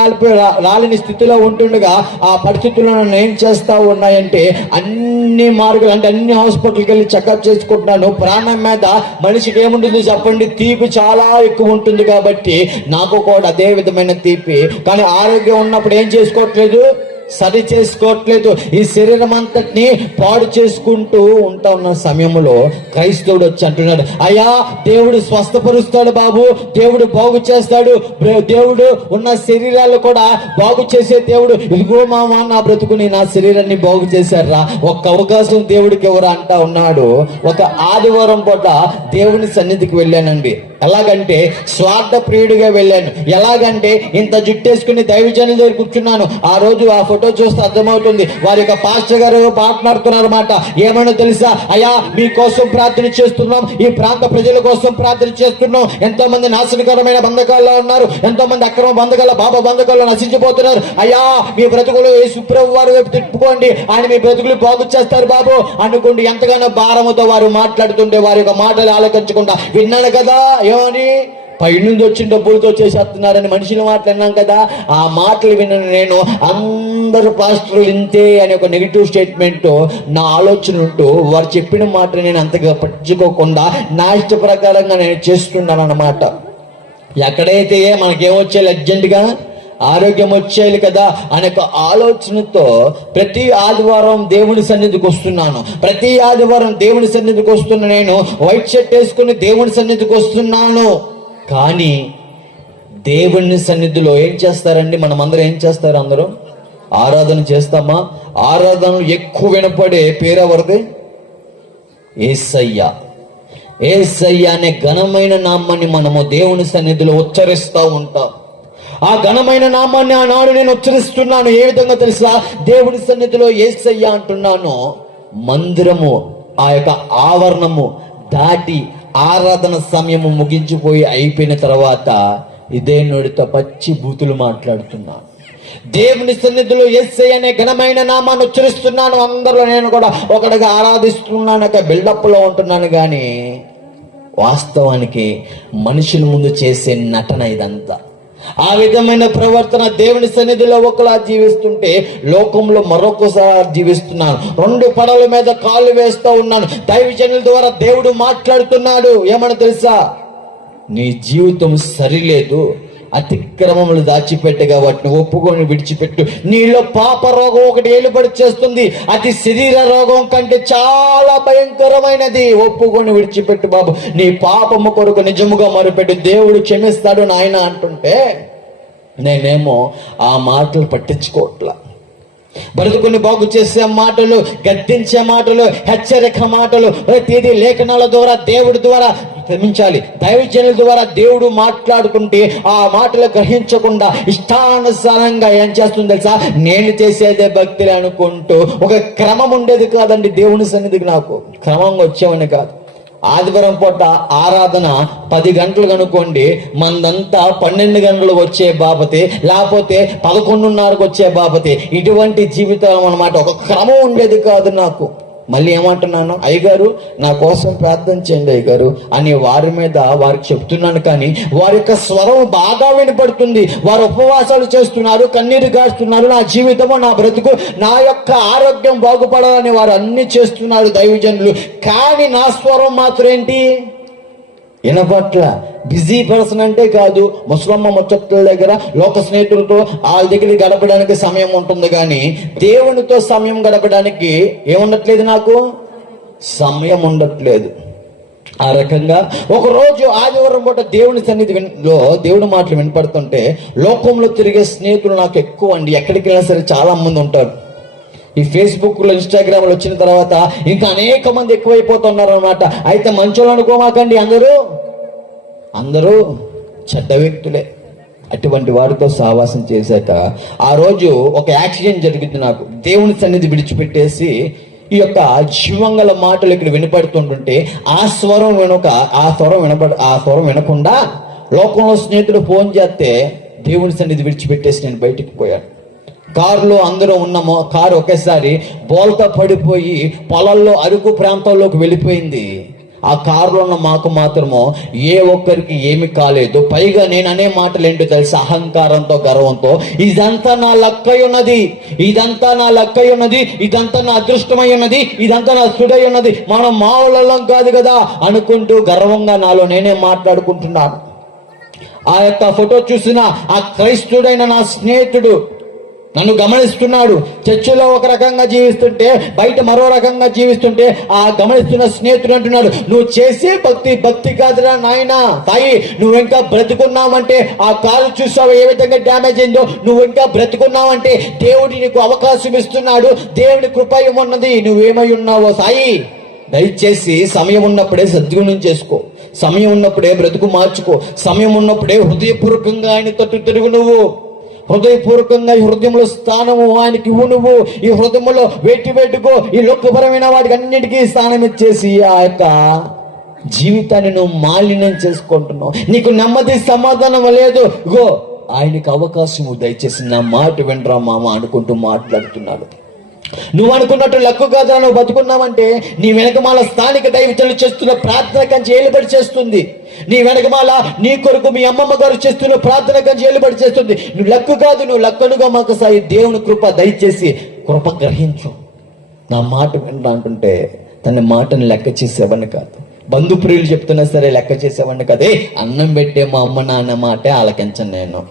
రాలేని స్థితిలో ఉంటుండగా ఆ పరిస్థితుల్లో నన్ను ఏం చేస్తా ఉన్నాయంటే అన్ని మార్గాలు అంటే అన్ని హాస్పిటల్కి వెళ్ళి చెకప్ చేసుకుంటున్నాను. ప్రాణం మీద మనిషికి ఏముంటుంది చెప్పండి? తీపి చాలా ఎక్కువ ఉంటుంది కాబట్టి నాకు కూడా అదే విధమైన తీపి. కానీ ఆరోగ్యం ఉన్నప్పుడు ఏం చేసుకోవట్లేదు, సరి చేసుకోవట్లేదు. ఈ శరీరం అంతటిని పాడు చేసుకుంటూ ఉంటా ఉన్న సమయంలో క్రైస్తవుడు వచ్చి అంటున్నాడు, అయ్యా దేవుడు స్వస్థపరుస్తాడు బాబు, దేవుడు బాగు చేస్తాడు, దేవుడు ఉన్న శరీరాలు కూడా బాగు చేసే దేవుడు. ఇదిగో మామ నా బ్రతుకుని నా శరీరాన్ని బాగు చేశారా, ఒక్క అవకాశం దేవుడికి ఎవరు అంటా ఉన్నాడు. ఒక ఆదివారం పూట దేవుని సన్నిధికి వెళ్ళానండి. ఎలాగంటే స్వార్థ ప్రియుడిగా వెళ్ళాను. ఎలాగంటే ఇంత జుట్టేసుకుని దైవజనుల దగ్గర కూర్చున్నాను. ఆ రోజు ఆ ఫోటో చూస్తే అర్థమవుతుంది. వారి యొక్క పాస్టర్ గారు మాట్లాడుతున్నారు అన్నమాట. ఏమైనా తెలుసా, అయ్యా మీకోసం ప్రార్థన చేస్తున్నాం, ఈ ప్రాంత ప్రజల కోసం ప్రార్థన చేస్తున్నాం. ఎంతో మంది నాశనకరమైన బంధకాల్లో ఉన్నారు, ఎంతో మంది అక్రమ బంధకాల బాబా బంధకాల్లో నశించిపోతున్నారు. అయ్యా మీ బ్రతుకులు యేసు ప్రభువు వారి వైపు తిప్పుకోండి, ఆయన మీ బ్రతుకులు బాగు చేస్తారు బాబు అనుకోండి. ఎంతగానో భారముతో వారు మాట్లాడుతుంటే వారి యొక్క మాటలు ఆలకించకుండా విన్నాను కదా. ఏమని? పైనుండి వచ్చిన డబ్బులతో చేసేస్తున్నారని మనుషులు మాట్లాడినాం కదా. ఆ మాటలు విన్న నేను అందరు పాస్టర్లు ఇంతే అనే ఒక నెగిటివ్ స్టేట్మెంట్ నా ఆలోచన ఉంటూ వారు చెప్పిన మాట నేను అంతగా పట్టించుకోకుండా నా ఇష్ట ప్రకారంగా నేను చేస్తున్నాను అన్నమాట. ఎక్కడైతే మనకేమొచ్చేయాలి, అర్జెంటుగా ఆరోగ్యం వచ్చేయాలి కదా అనే ఒక ఆలోచనతో ప్రతి ఆదివారం దేవుని సన్నిధికి వస్తున్నాను. ప్రతి ఆదివారం దేవుని సన్నిధికి వస్తున్న నేను వైట్ షర్ట్ వేసుకుని దేవుని సన్నిధికి వస్తున్నాను. కానీ దేవుని సన్నిధిలో ఏం చేస్తారండి? మనమందరం ఏం చేస్తారు? అందరూ ఆరాధన చేస్తామా? ఆరాధనలు ఎక్కువ వినపడే పేరు ఎవరిది? యేసయ్య. యేసయ్య అనే ఘనమైన నామాన్ని మనము దేవుని సన్నిధిలో ఉచ్చరిస్తూ ఉంటాం. ఆ ఘనమైన నామాన్ని ఆనాడు నేను ఉచ్చరిస్తున్నాను. ఏ విధంగా తెలుసా? దేవుని సన్నిధిలో యేసయ్య అంటున్నాను. మందిరము ఆ యొక్క ఆవరణము దాటి ఆరాధన సమయము ముగించిపోయి అయిపోయిన తర్వాత ఇదే నోడితో పచ్చి బూతులు మాట్లాడుతున్నాను. దేవుని సన్నిధిలో యేసయ్య అనే ఘనమైన నామాన్ని ఉచ్చరిస్తున్నాను. అందరూ నేను కూడా ఒకటిగా ఆరాధిస్తున్నాను, ఒక బిల్డప్లో ఉంటున్నాను. కానీ వాస్తవానికి మనుషుల ముందు చేసే నటన ఇదంతా. ఆ విధమైన ప్రవర్తన దేవుని సన్నిధిలో ఒకలా జీవిస్తుంటే లోకంలో మరొకసారి జీవిస్తున్నాను. 2 పడవల మీద కాళ్ళు వేస్తూ ఉన్నాను. దైవజనుల ద్వారా దేవుడు మాట్లాడుతున్నాడు. ఏమని తెలుసా? నీ జీవితం సరిలేదు, అతిక్రమములు దాచిపెట్టగా వాటిని ఒప్పుకొని విడిచిపెట్టు. నీలో పాప రోగం ఒకటి ఏలుబడి చేస్తుంది. అది శరీర రోగం కంటే చాలా భయంకరమైనది. ఒప్పుకొని విడిచిపెట్టు బాబు. నీ పాపము కొరకు నిజముగా మొరపెట్టు, దేవుడు క్షమిస్తాడు నాయన అంటుంటే నేనేమో ఆ మాటలు పట్టించుకోవట్లా. బ్రతుకుని బాగు చేసే మాటలు, గద్దించే మాటలు, హెచ్చరిక మాటలు ప్రతిదీ లేఖనాల ద్వారా దేవుడి ద్వారా క్షమించాలి, దైవజనుల ద్వారా దేవుడు మాట్లాడుకుంటే ఆ మాటలు గ్రహించకుండా ఇష్టానుసారంగా ఏం చేస్తుంది తెలుసా? నేను చేసేదే భక్తులు అనుకుంటూ ఒక క్రమం ఉండేది కాదండి. దేవుని సన్నిధికి నాకు క్రమంగా వచ్చేవని కాదు. ఆదివారం పూట ఆరాధన 10 గంటలు అనుకోండి, మందంతా 12 గంటలు వచ్చే బాపతే, లేకపోతే 11:30కు వచ్చే బాపతే. ఇటువంటి జీవితం అన్నమాట. ఒక క్రమం ఉండేది కాదు నాకు. మళ్ళీ ఏమంటున్నాను? అయ్యగారు నా కోసం ప్రార్థన చేయండి అయ్యగారు అని వారికి చెప్తున్నాను. కానీ వారి యొక్క స్వరం బాగా వినపడుతుంది. వారు ఉపవాసాలు చేస్తున్నారు, కన్నీరు గారుస్తున్నారు. నా జీవితము, నా బ్రతుకు, నా యొక్క ఆరోగ్యం బాగుపడాలని వారు అన్ని చేస్తున్నారు దైవజనులు. కానీ నా స్వరం మాత్రం ఏంటి? వినపట్ల. బిజీ పర్సన్ అంటే కాదు, ముసలమ్మ ముచ్చట్ల దగ్గర లోక స్నేహితులతో వాళ్ళ దగ్గర గడపడానికి సమయం ఉంటుంది. కానీ దేవునితో సమయం గడపడానికి ఏముండట్లేదు, నాకు సమయం ఉండట్లేదు. ఆ రకంగా ఒకరోజు ఆదివారం పూట దేవుని సన్నిధిలో దేవుడి మాటలు వినపడుతుంటే లోకంలో తిరిగే స్నేహితులు నాకు ఎక్కువ అండి. ఎక్కడికి వెళ్ళినా సరే చాలా మంది ఉంటారు. ఈ ఫేస్బుక్లో, ఇన్స్టాగ్రామ్లో వచ్చిన తర్వాత ఇంకా అనేక మంది ఎక్కువైపోతున్నారు అన్నమాట. అయితే మంచోళ్ళు అనుకోమాకండి, అందరూ చెడ్డ వ్యక్తులే. అటువంటి వారితో సావాసం చేశాక ఆ రోజు ఒక యాక్సిడెంట్ జరిగింది నాకు. దేవుని సన్నిధి విడిచిపెట్టేసి ఈ యొక్క జీవంగల మాటలు ఇక్కడ వినపడుతుంటుంటే ఆ స్వరం వినకుండా లోకంలో స్నేహితుడు ఫోన్ చేస్తే దేవుని సన్నిధి విడిచిపెట్టేసి నేను బయటికి పోయాను. కారులో అందరూ ఉన్నాము. కారు ఒకేసారి బోల్తా పడిపోయి పొలాల్లో అరుకు ప్రాంతాల్లోకి వెళ్ళిపోయింది. ఆ కారులో ఉన్న మాకు మాత్రమో ఏ ఒక్కరికి ఏమి కాలేదు. పైగా నేను అనే మాటలు ఏంటో తెలుసు? అహంకారంతో, గర్వంతో ఇదంతా నా లక్కై ఉన్నది, ఇదంతా నా లక్కై ఉన్నది, ఇదంతా నా అదృష్టమై ఉన్నది, ఇదంతా నా సుడై ఉన్నది, మనం మావులం కాదు కదా అనుకుంటూ గర్వంగా నాలో నేనే మాట్లాడుకుంటున్నాను. ఆ యొక్క ఫోటో చూసిన ఆ క్రైస్తవుడైన నా స్నేహితుడు నన్ను గమనిస్తున్నాడు. చర్చిలో ఒక రకంగా జీవిస్తుంటే బయట మరో రకంగా జీవిస్తుంటే ఆ గమనిస్తున్న స్నేహితుడు అంటున్నాడు, నువ్వు చేసే భక్తి కాదురా నాయనా. తాయి నువ్వు ఇంకా బ్రతుకున్నావంటే, ఆ కాలు చూసావు ఏ విధంగా డ్యామేజ్ అయిందో, నువ్వు ఇంకా బ్రతుకున్నావంటే దేవుడు నీకు అవకాశం ఇస్తున్నాడు, దేవుని కృప ఉన్నది. నువ్వేమై ఉన్నావో సాయి, దయచేసి సమయం ఉన్నప్పుడే సద్గుణం చేసుకో, సమయం ఉన్నప్పుడే బ్రతుకు మార్చుకో, సమయం ఉన్నప్పుడే హృదయపూర్వకంగా ఆయన తట్టు తిరుగు. నువ్వు హృదయపూర్వకంగా ఈ హృదయంలో స్థానము ఆయనకి ఇవ్వు. నువ్వు ఈ హృదయంలో పెట్టుకో. ఈ లోకపరమైన వాటికి అన్నిటికీ స్థానం ఇచ్చేసి ఆ యొక్క జీవితాన్ని నువ్వు మాలిన్యం చేసుకుంటున్నావు. నీకు నెమ్మది సమాధానం లేదు. ఇగో ఆయనకు అవకాశము దయచేసి నా మాట వినరా మామ అనుకుంటూ మాట్లాడుతున్నాడు. నువ్వు అనుకున్నట్టు లక్కు కాదు, నువ్వు బతుకున్నావంటే నీ వెనకమాల స్థానిక దైవజనులు చేస్తున్న ప్రార్థన కంచి ఏలుబడి చేస్తుంది. నీ వెనకమాల నీ కొరకు మీ అమ్మమ్మ గారు చేస్తున్న ప్రార్థన కంచి ఏలుబడి చేస్తుంది. నువ్వు లక్కు కాదు, నువ్వు లక్కనుగా మాకు సాయి దేవుని కృప దయచేసి కృప గ్రహించు. నా మాట వినరా అంటుంటే తన మాటను లెక్క చేసేవాడిని కాదు. బంధుప్రియులు చెప్తున్నా సరే లెక్క చేసేవాడిని కాదే. అన్నం పెట్టే మా అమ్మ నాన్న మాటే ఆలకించను నేను,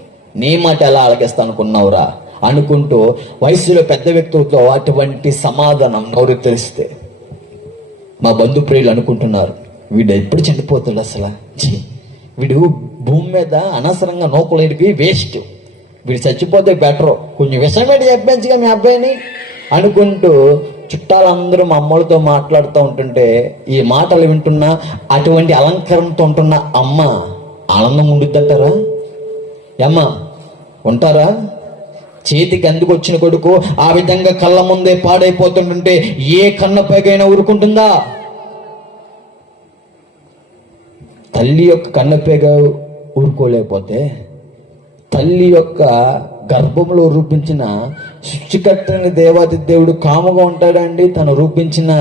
నీ మాట ఎలా ఆలకిస్తా అనుకున్నావురా అనుకుంటూ వయసులో పెద్ద వ్యక్తులతో అటువంటి సమాధానం నోరు తెరిస్తే మా బంధుప్రియులు అనుకుంటున్నారు, వీడు ఎప్పుడు చనిపోతాడు అసలు, వీడు భూమి మీద అనవసరంగా నోకులేడికి వేస్ట్, వీడు చచ్చిపోతే బెటరు, కొంచెం విషమేటి చెప్పించగా మీ అబ్బాయిని అనుకుంటూ చుట్టాలందరూ మా అమ్మలతో మాట్లాడుతూ ఉంటుంటే ఈ మాటలు వింటున్నా అటువంటి అలంకరణతో ఉంటున్న అమ్మ ఆనందం ఉండిద్దంటారా? అమ్మ ఉంటారా? చేతికి ఎందుకు వచ్చిన కొడుకు ఆ విధంగా కళ్ళ ముందే పాడైపోతుంటుంటే ఏ కన్నపైకైనా ఊరుకుంటుందా? తల్లి యొక్క కన్నపేగ ఊరుకోలేకపోతే తల్లి యొక్క గర్భంలో రూపించిన సృష్టికర్తని దేవాది దేవుడు కాముగా ఉంటాడండి? తను రూపించిన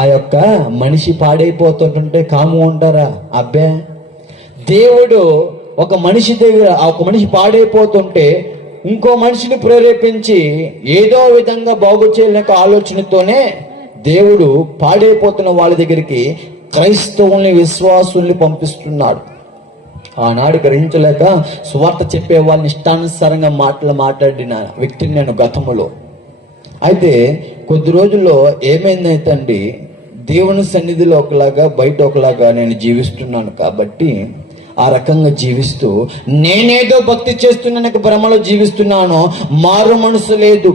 ఆ యొక్క మనిషి పాడైపోతుంటుంటే కాము ఉంటారా? అబ్బే, దేవుడు ఒక మనిషి దగ్గర ఒక మనిషి పాడైపోతుంటే ఇంకో మనిషిని ప్రేరేపించి ఏదో విధంగా బాగు చేయలేని ఆలోచనతోనే దేవుడు పాడైపోతున్న వాళ్ళ దగ్గరికి క్రైస్తవుల్ని విశ్వాసుల్ని పంపిస్తున్నాడు. ఆనాడు గ్రహించలేక సువార్త చెప్పే వాళ్ళని ఇష్టానుసారంగా మాట్లాడిన వ్యక్తిని నేను గతంలో. అయితే కొద్ది రోజుల్లో ఏమైందైతే అండి, దేవుని సన్నిధిలో ఒకలాగా బయట ఒకలాగా నేను జీవిస్తున్నాను కాబట్టి ఆ రకంగా జీవిస్తూ నేనేదో భక్తి చేస్తున్నా భ్రమలో జీవిస్తున్నాను. మారు మనసు లేదు,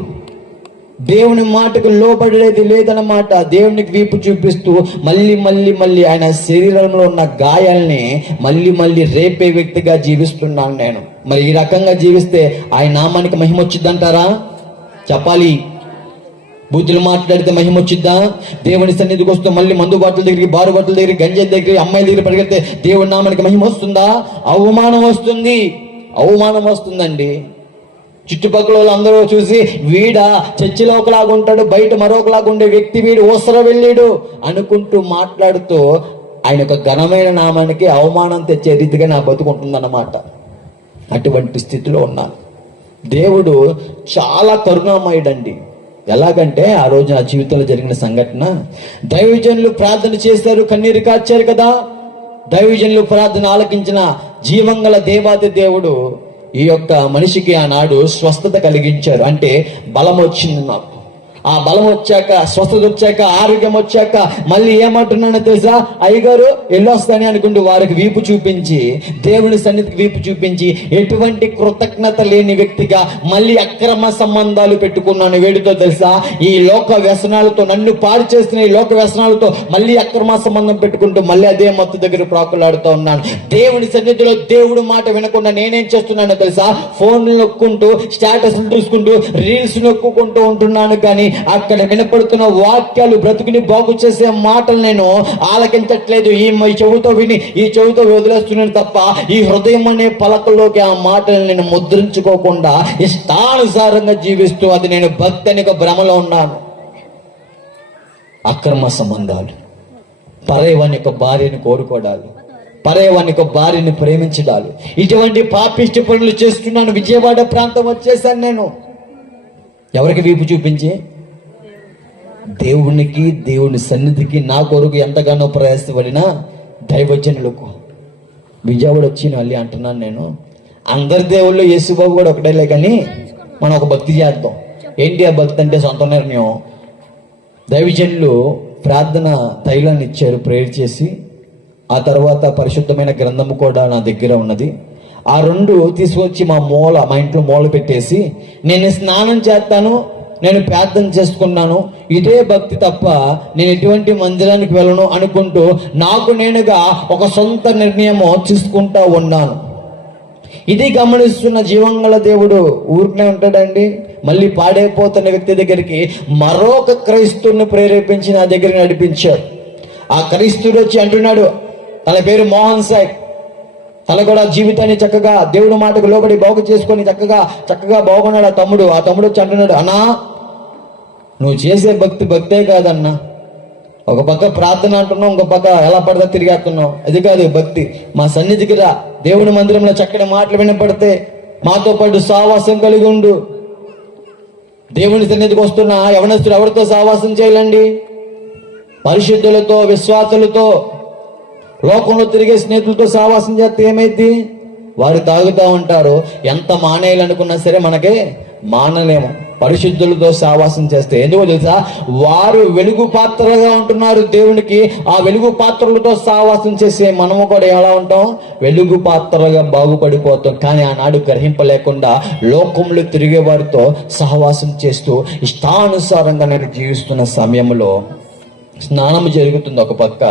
దేవుని మాటకు లోబడేది లేదన్నమాట. దేవునికి వీపు చూపిస్తూ మళ్ళీ ఆయన శరీరంలో ఉన్న గాయాల్ని మళ్ళీ రేపే వ్యక్తిగా జీవిస్తున్నాను నేను. మరి ఈ రకంగా జీవిస్తే ఆయన నామానికి మహిమ వచ్చిద్దంటారా? చెప్పాలి. బూతులు మాట్లాడితే మహిమ వచ్చిద్దా? దేవుని సన్నిధికి వస్తూ మళ్ళీ మందు బాటల దగ్గరికి, బారు బాటల దగ్గరికి, గంజాయి దగ్గరికి, అమ్మాయిల దగ్గర పరిగెడితే దేవుని నామానికి మహిమ వస్తుందా? అవమానం వస్తుంది, అవమానం వస్తుందండి. చుట్టుపక్కల వాళ్ళందరూ చూసి వీడా చర్చిలో ఒకలాగా ఉంటాడు, బయట మరొకలాగా ఉండే వ్యక్తి, వీడు ఓసర వెళ్ళాడు అనుకుంటూ మాట్లాడుతూ ఆయన ఒక ఘనమైన నామానికి అవమానం తెచ్చే రీతిగా నా బతుకుంటుందన్నమాట. అటువంటి స్థితిలో ఉన్నాను. దేవుడు చాలా కరుణామయుడండి. ఎలాగంటే ఆ రోజు నా జీవితంలో జరిగిన సంఘటన, దైవజనులు ప్రార్థన చేశారు, కన్నీరు కార్చారు కదా. దైవజనులు ప్రార్థన ఆలకించిన జీవంగల దేవాది దేవుడు ఈ యొక్క మనిషికి ఆనాడు స్వస్థత కలిగించారు. అంటే బలం వచ్చింది నాకు. ఆ బలం వచ్చాక, స్వస్థత వచ్చాక, ఆరోగ్యం వచ్చాక మళ్ళీ ఏమంటున్నానో తెలుసా? అయ్యగారు వెళ్ళొస్తానే అనుకుంటూ వారికి వీపు చూపించి, దేవుని సన్నిధికి వీపు చూపించి, ఎటువంటి కృతజ్ఞత లేని వ్యక్తిగా మళ్ళీ అక్రమ సంబంధాలు పెట్టుకున్నాను. వేడితో తెలుసా? ఈ లోక వ్యసనాలతో, నన్ను పాడు చేస్తున్న ఈ లోక వ్యసనాలతో మళ్ళీ అక్రమ సంబంధం పెట్టుకుంటూ మళ్ళీ అదే మత్తు దగ్గర ప్రాకులాడుతూ ఉన్నాను. దేవుని సన్నిధిలో దేవుడు మాట వినకుండా నేనేం చేస్తున్నానో తెలుసా? ఫోన్లు నొక్కుంటూ, స్టేటస్లు చూసుకుంటూ, రీల్స్ నొక్కుంటూ ఉంటున్నాను. కానీ అక్కడ వినపడుతున్న వాక్యాలు, బ్రతుకుని బాగు చేసే మాటలు నేను ఆలకించట్లేదు. ఈ చెవుతో విని ఈ చెవుతో వదిలేస్తున్నాను తప్ప ఈ హృదయం అనే పలకల్లోకి ఆ మాటలు నేను ముద్రించుకోకుండా ఇష్టానుసారంగా జీవిస్తూ అది నేను భక్తి అనే ఒక భ్రమలో ఉన్నాను. అక్రమ సంబంధాలు, పరేవాని యొక్క భార్యను కోరుకోవడాలు, పరేవాని యొక్క భార్యని ప్రేమించడాలు, ఇటువంటి పాపిష్టి పనులు చేస్తున్నాను. విజయవాడ ప్రాంతం వచ్చేసాను నేను. ఎవరికి వీపు చూపించి? దేవునికి, దేవుని సన్నిధికి నా కొరకు ఎంతగానో ప్రయాసపడిన దైవజనులకు. విజయవాడ వచ్చి మళ్ళీ అంటున్నాను నేను, అందరి దేవుళ్ళు యేసుబాబు కూడా ఒకటేలే, కానీ మనం ఒక భక్తి చేద్దాం. ఏంటి ఆ భక్తి అంటే? సొంత నిర్ణయం. దైవజనులు ప్రార్థన తైలాన్ని ఇచ్చారు, ప్రేయర్ చేసి. ఆ తర్వాత పరిశుద్ధమైన గ్రంథము కూడా నా దగ్గర ఉన్నది. ఆ రెండు తీసుకొచ్చి మా ఇంట్లో మూల పెట్టేసి, నేను స్నానం చేస్తాను, నేను ప్రార్థన చేసుకున్నాను, ఇదే భక్తి తప్ప నేను ఎటువంటి మందిరానికి వెళ్ళను అనుకుంటూ నాకు నేనుగా ఒక సొంత నిర్ణయము తీసుకుంటా ఉన్నాను. ఇది గమనిస్తున్న జీవంగల దేవుడు ఊరికనే ఉంటాడండి. మళ్ళీ పాడైపోతున్న వ్యక్తి దగ్గరికి మరొక క్రైస్తువుని ప్రేరేపించి నా దగ్గరికి నడిపించాడు. ఆ క్రైస్తువుడు వచ్చి అంటున్నాడు, తన పేరు మోహన్ సాయి. తన కూడా జీవితాన్ని చక్కగా దేవుడి మాటకు లోబడి బాగు చేసుకొని చక్కగా బాగున్నాడు ఆ తమ్ముడు. ఆ తమ్ముడు వచ్చి అంటున్నాడు, అన్నా నువ్వు చేసే భక్తి భక్తే కాదన్నా. ఒక పక్క ప్రార్థన అంటున్నావు, ఇంకో పక్క ఎలా పడితే తిరిగేస్తున్నావు. అది కాదు భక్తి. మా సన్నిధికి రా, దేవుని మందిరంలో చక్కటి మాటలు వినపడితే మాతో పాటు సావాసం కలిగి ఉండు. దేవుని సన్నిధికి వస్తున్న యవనస్తుడు ఎవరితో సావాసం చేయాలండి? పరిశుద్ధులతో, విశ్వాసులతో. లోకంలో తిరిగే స్నేహితులతో సావాసం చేస్తే ఏమైంది? వారు తాగుతూ ఉంటారు. ఎంత మానేయాలనుకున్నా సరే మనకే మానలేము. పరిశుద్ధులతో సావాసం చేస్తే ఎందుకో తెలుసా? వారు వెలుగు పాత్రగా ఉంటున్నారు దేవునికి. ఆ వెలుగు పాత్రలతో సావాసం చేసే మనము కూడా ఎలా ఉంటాం? వెలుగు పాత్రగా బాగుపడిపోతాం. కానీ ఆనాడు గ్రహింపలేకుండా లోకంలో తిరిగే వారితో సహవాసం చేస్తూ ఇష్టానుసారంగా నేను జీవిస్తున్న సమయంలో స్నానం జరుగుతుంది ఒక పక్క,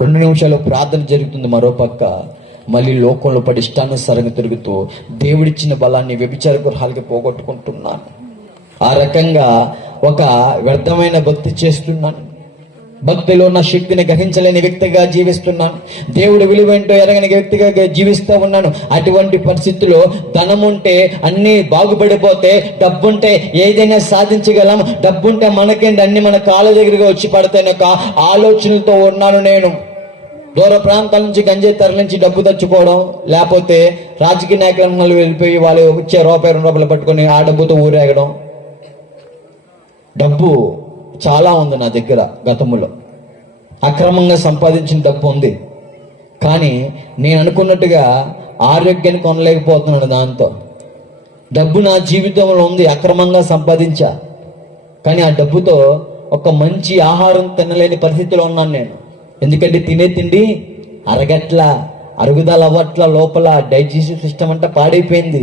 2 నిమిషాలు ప్రార్థన జరుగుతుంది మరో పక్క. మళ్ళీ లోకంలో పడి ఇష్టానుసారంగా తిరుగుతూ దేవుడిచ్చిన బలాన్ని వ్యభిచార గృహాలకి పోగొట్టుకుంటున్నాను. ఆ రకంగా ఒక వ్యర్థమైన భక్తి చేస్తున్నాను. భక్తిలో ఉన్న శక్తిని గ్రహించలేని వ్యక్తిగా జీవిస్తున్నాను. దేవుడు విలువేంటో ఎరగని వ్యక్తిగా జీవిస్తూ ఉన్నాను. అటువంటి పరిస్థితుల్లో ధనం ఉంటే అన్నీ బాగుపడిపోతే, డబ్బుంటే ఏదైనా సాధించగలం, డబ్బుంటే మనకేంటి అన్ని మన కాళ్ళ దగ్గరగా వచ్చి పడతాయి ఒక ఆలోచనలతో ఉన్నాను నేను. దూర ప్రాంతాల నుంచి గంజాయి తరలించి డబ్బు తెచ్చుకోవడం, లేకపోతే రాజకీయ నాయకులు వెళ్ళిపోయి వాళ్ళు వచ్చే రూపాయి 2 రూపాయలు పట్టుకొని ఆ డబ్బుతో ఊరేగడం. డబ్బు చాలా ఉంది నా దగ్గర. గతంలో అక్రమంగా సంపాదించిన డబ్బు ఉంది. కానీ నేను అనుకున్నట్టుగా ఆరోగ్యాన్ని కొనలేకపోతున్నాను దాంతో. డబ్బు నా జీవితంలో ఉంది, అక్రమంగా సంపాదించా. కానీ ఆ డబ్బుతో ఒక మంచి ఆహారం తినలేని పరిస్థితిలో ఉన్నాను నేను. ఎందుకంటే తినే తిండి అరగట్ల, అరుగుదల అవ్వట్ల, లోపల డైజెస్టివ్ సిస్టమ్ అంతా పాడైపోయింది.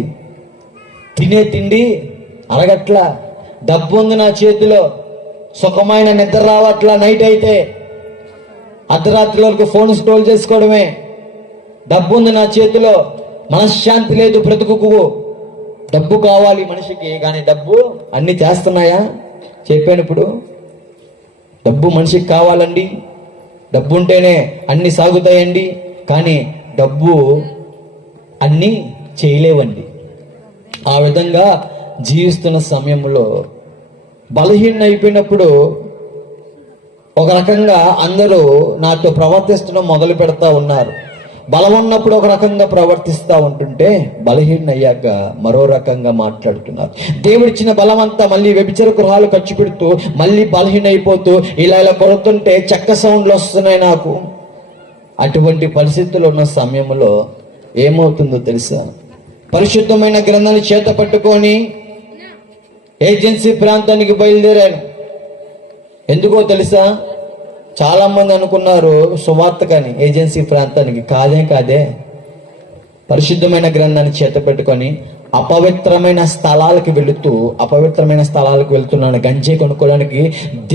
తినే తిండి అరగట్ల. డబ్బు ఉంది నా చేతిలో, సుఖమైన నిద్ర రావట్ల. నైట్ అయితే అర్ధరాత్రి వరకు ఫోన్ స్క్రోల్ చేసుకోవడమే. డబ్బు ఉంది నా చేతిలో, మనశ్శాంతి లేదు బ్రతుకుకు. డబ్బు కావాలి మనిషికి, కానీ డబ్బు అన్ని చేస్తున్నాయా? చెప్పాను ఇప్పుడు. డబ్బు మనిషికి కావాలండి, డబ్బు ఉంటేనే అన్ని సాగుతాయండి. కానీ డబ్బు అన్నీ చేయలేవండి. ఆ విధంగా జీవిస్తున్న సమయంలో బలహీన అయిపోయినప్పుడు ఒక రకంగా అందరూ నాతో ప్రవర్తిస్తడం మొదలు పెడతా ఉన్నారు. బలం ఉన్నప్పుడు ఒక రకంగా ప్రవర్తిస్తూ ఉంటుంటే, బలహీన అయ్యాక మరో రకంగా మాట్లాడుతున్నారు. దేవుడిచ్చిన బలం అంతా మళ్ళీ వ్యభిచార గృహాలు ఖర్చు పెడుతూ మళ్ళీ బలహీన అయిపోతూ ఇలా కొడుతుంటే చెక్క సౌండ్లు వస్తున్నాయి నాకు. అటువంటి పరిస్థితుల్లో ఉన్న సమయంలో ఏమవుతుందో తెలుసా? పరిశుద్ధమైన గ్రంథాన్ని చేత పట్టుకొని ఏజెన్సీ ప్రాంతానికి బయలుదేరాను. ఎందుకో తెలుసా? చాలా మంది అనుకున్నారు సువార్త కానీ ఏజెన్సీ ప్రాంతానికి. కాదే. పరిశుద్ధమైన గ్రంథాన్ని చేత పెట్టుకొని అపవిత్రమైన స్థలాలకు వెళుతున్నాను గంజాయి కొనుక్కోవడానికి.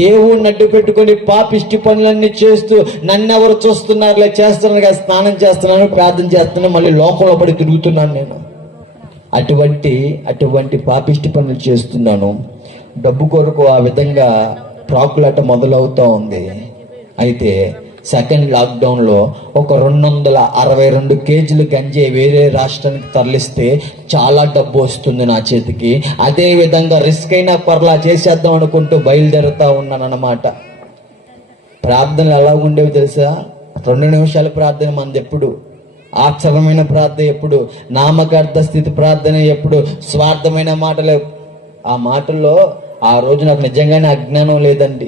దేవుడిని అడ్డు పెట్టుకొని పాపిష్టి పనులన్నీ చేస్తూ నన్నెవరు చూస్తున్నారులే, చేస్తున్నాను కదా, స్నానం చేస్తున్నాను, ప్రార్థన చేస్తున్నాను, మళ్ళీ లోకంలో పడి తిరుగుతున్నాను నేను. అటువంటి పాపిష్టి పనులు చేస్తున్నాను. డబ్బు కొరకు ఆ విధంగా ప్రాకులాట మొదలవుతూ ఉంది. అయితే సెకండ్ లాక్డౌన్లో ఒక 262 కేజీలు గంజాయి వేరే రాష్ట్రానికి తరలిస్తే చాలా డబ్బు వస్తుంది నా చేతికి. అదే విధంగా రిస్క్ అయినా పర్లా చేసేద్దాం అనుకుంటూ బయలుదేరుతా ఉన్నాను అన్నమాట. ప్రార్థనలు ఎలా ఉండేవి తెలుసా? 2 నిమిషాల ప్రార్థన మంది ఎప్పుడు, ఆశ్చర్యమైన ప్రార్థన ఎప్పుడు, నామకార్థ స్థితి ప్రార్థన ఎప్పుడు, స్వార్థమైన మాటలు. ఆ మాటల్లో ఆ రోజు నాకు నిజంగానే అజ్ఞానం లేదండి.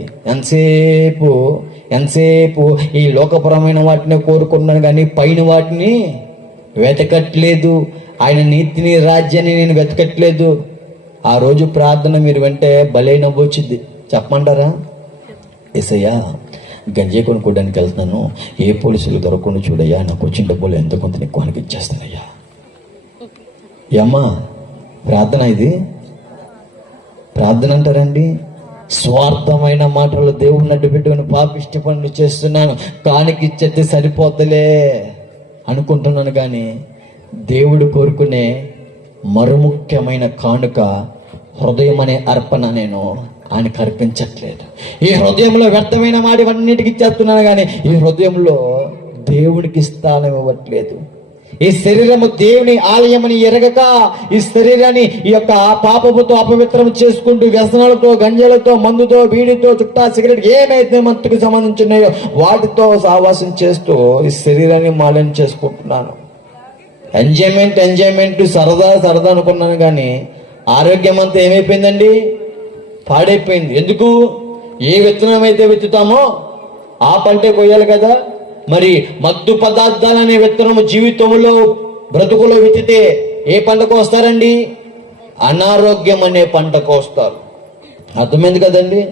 ఎంతసేపు ఈ లోకపరమైన వాటిని కోరుకున్నాను కానీ పైన వాటిని వెతకట్లేదు. ఆయన నీతిని, రాజ్యాన్ని నేను వెతకట్లేదు. ఆ రోజు ప్రార్థన మీరు వెంటే భలే నవ్వొచ్చింది. చెప్పమంటారా? యేసయ్యా, గంజాయి కొనుక్కోవడానికి వెళ్తున్నాను, ఏ పోలీసులు దొరకకుండా చూడయ్యా, నాకు వచ్చిన డబ్బులు ఎంత కొంత నీకు కొనకి ఇచ్చేస్తానయ్యా. అమ్మా ప్రార్థన ఇది? ప్రార్థన అంటారండి? స్వార్థమైన మాటలు దేవుడిని అడ్డు పెట్టుకుని పాపిష్టి పనులు చేస్తున్నాను, కానికి ఇచ్చేస్తే సరిపోతలే అనుకుంటున్నాను. కానీ దేవుడు కోరుకునే మరుముఖ్యమైన కానుక హృదయం అనే అర్పణ నేను ఆయనకు అర్పించట్లేదు. ఈ హృదయంలో వ్యర్థమైన మాటవన్నిటికి ఇచ్చేస్తున్నాను, కానీ ఈ హృదయంలో దేవుడికి స్థానం ఇవ్వట్లేదు. ఈ శరీరము దేవుని ఆలయమని ఎరగక ఈ శరీరాన్ని ఈ యొక్క పాపముతో అపవిత్రం చేసుకుంటూ వ్యసనాలతో, గంజలతో, మందుతో, బీడితో, చుట్టా, సిగరెట్ ఏమైతే మత్తుకు సంబంధించున్నాయో వాటితో సావాసం చేస్తూ ఈ శరీరాన్ని మాలిన్యం చేసుకుంటున్నాను. ఎంజాయ్మెంట్ సరదా అనుకున్నాను, కానీ ఆరోగ్యం అంతా ఏమైపోయిందండి? పాడైపోయింది. ఎందుకు? ఏ విత్తనం అయితే విత్తుతామో ఆ పంటే కొయ్యాలి కదా. మరి మత్తు పదార్థాలనే విత్తనము జీవితంలో, బ్రతుకులో విత్తితే ఏ పంటకు వస్తారండి? అనారోగ్యం అనే పంటకు వస్తారు. అర్థమైంది కదండి.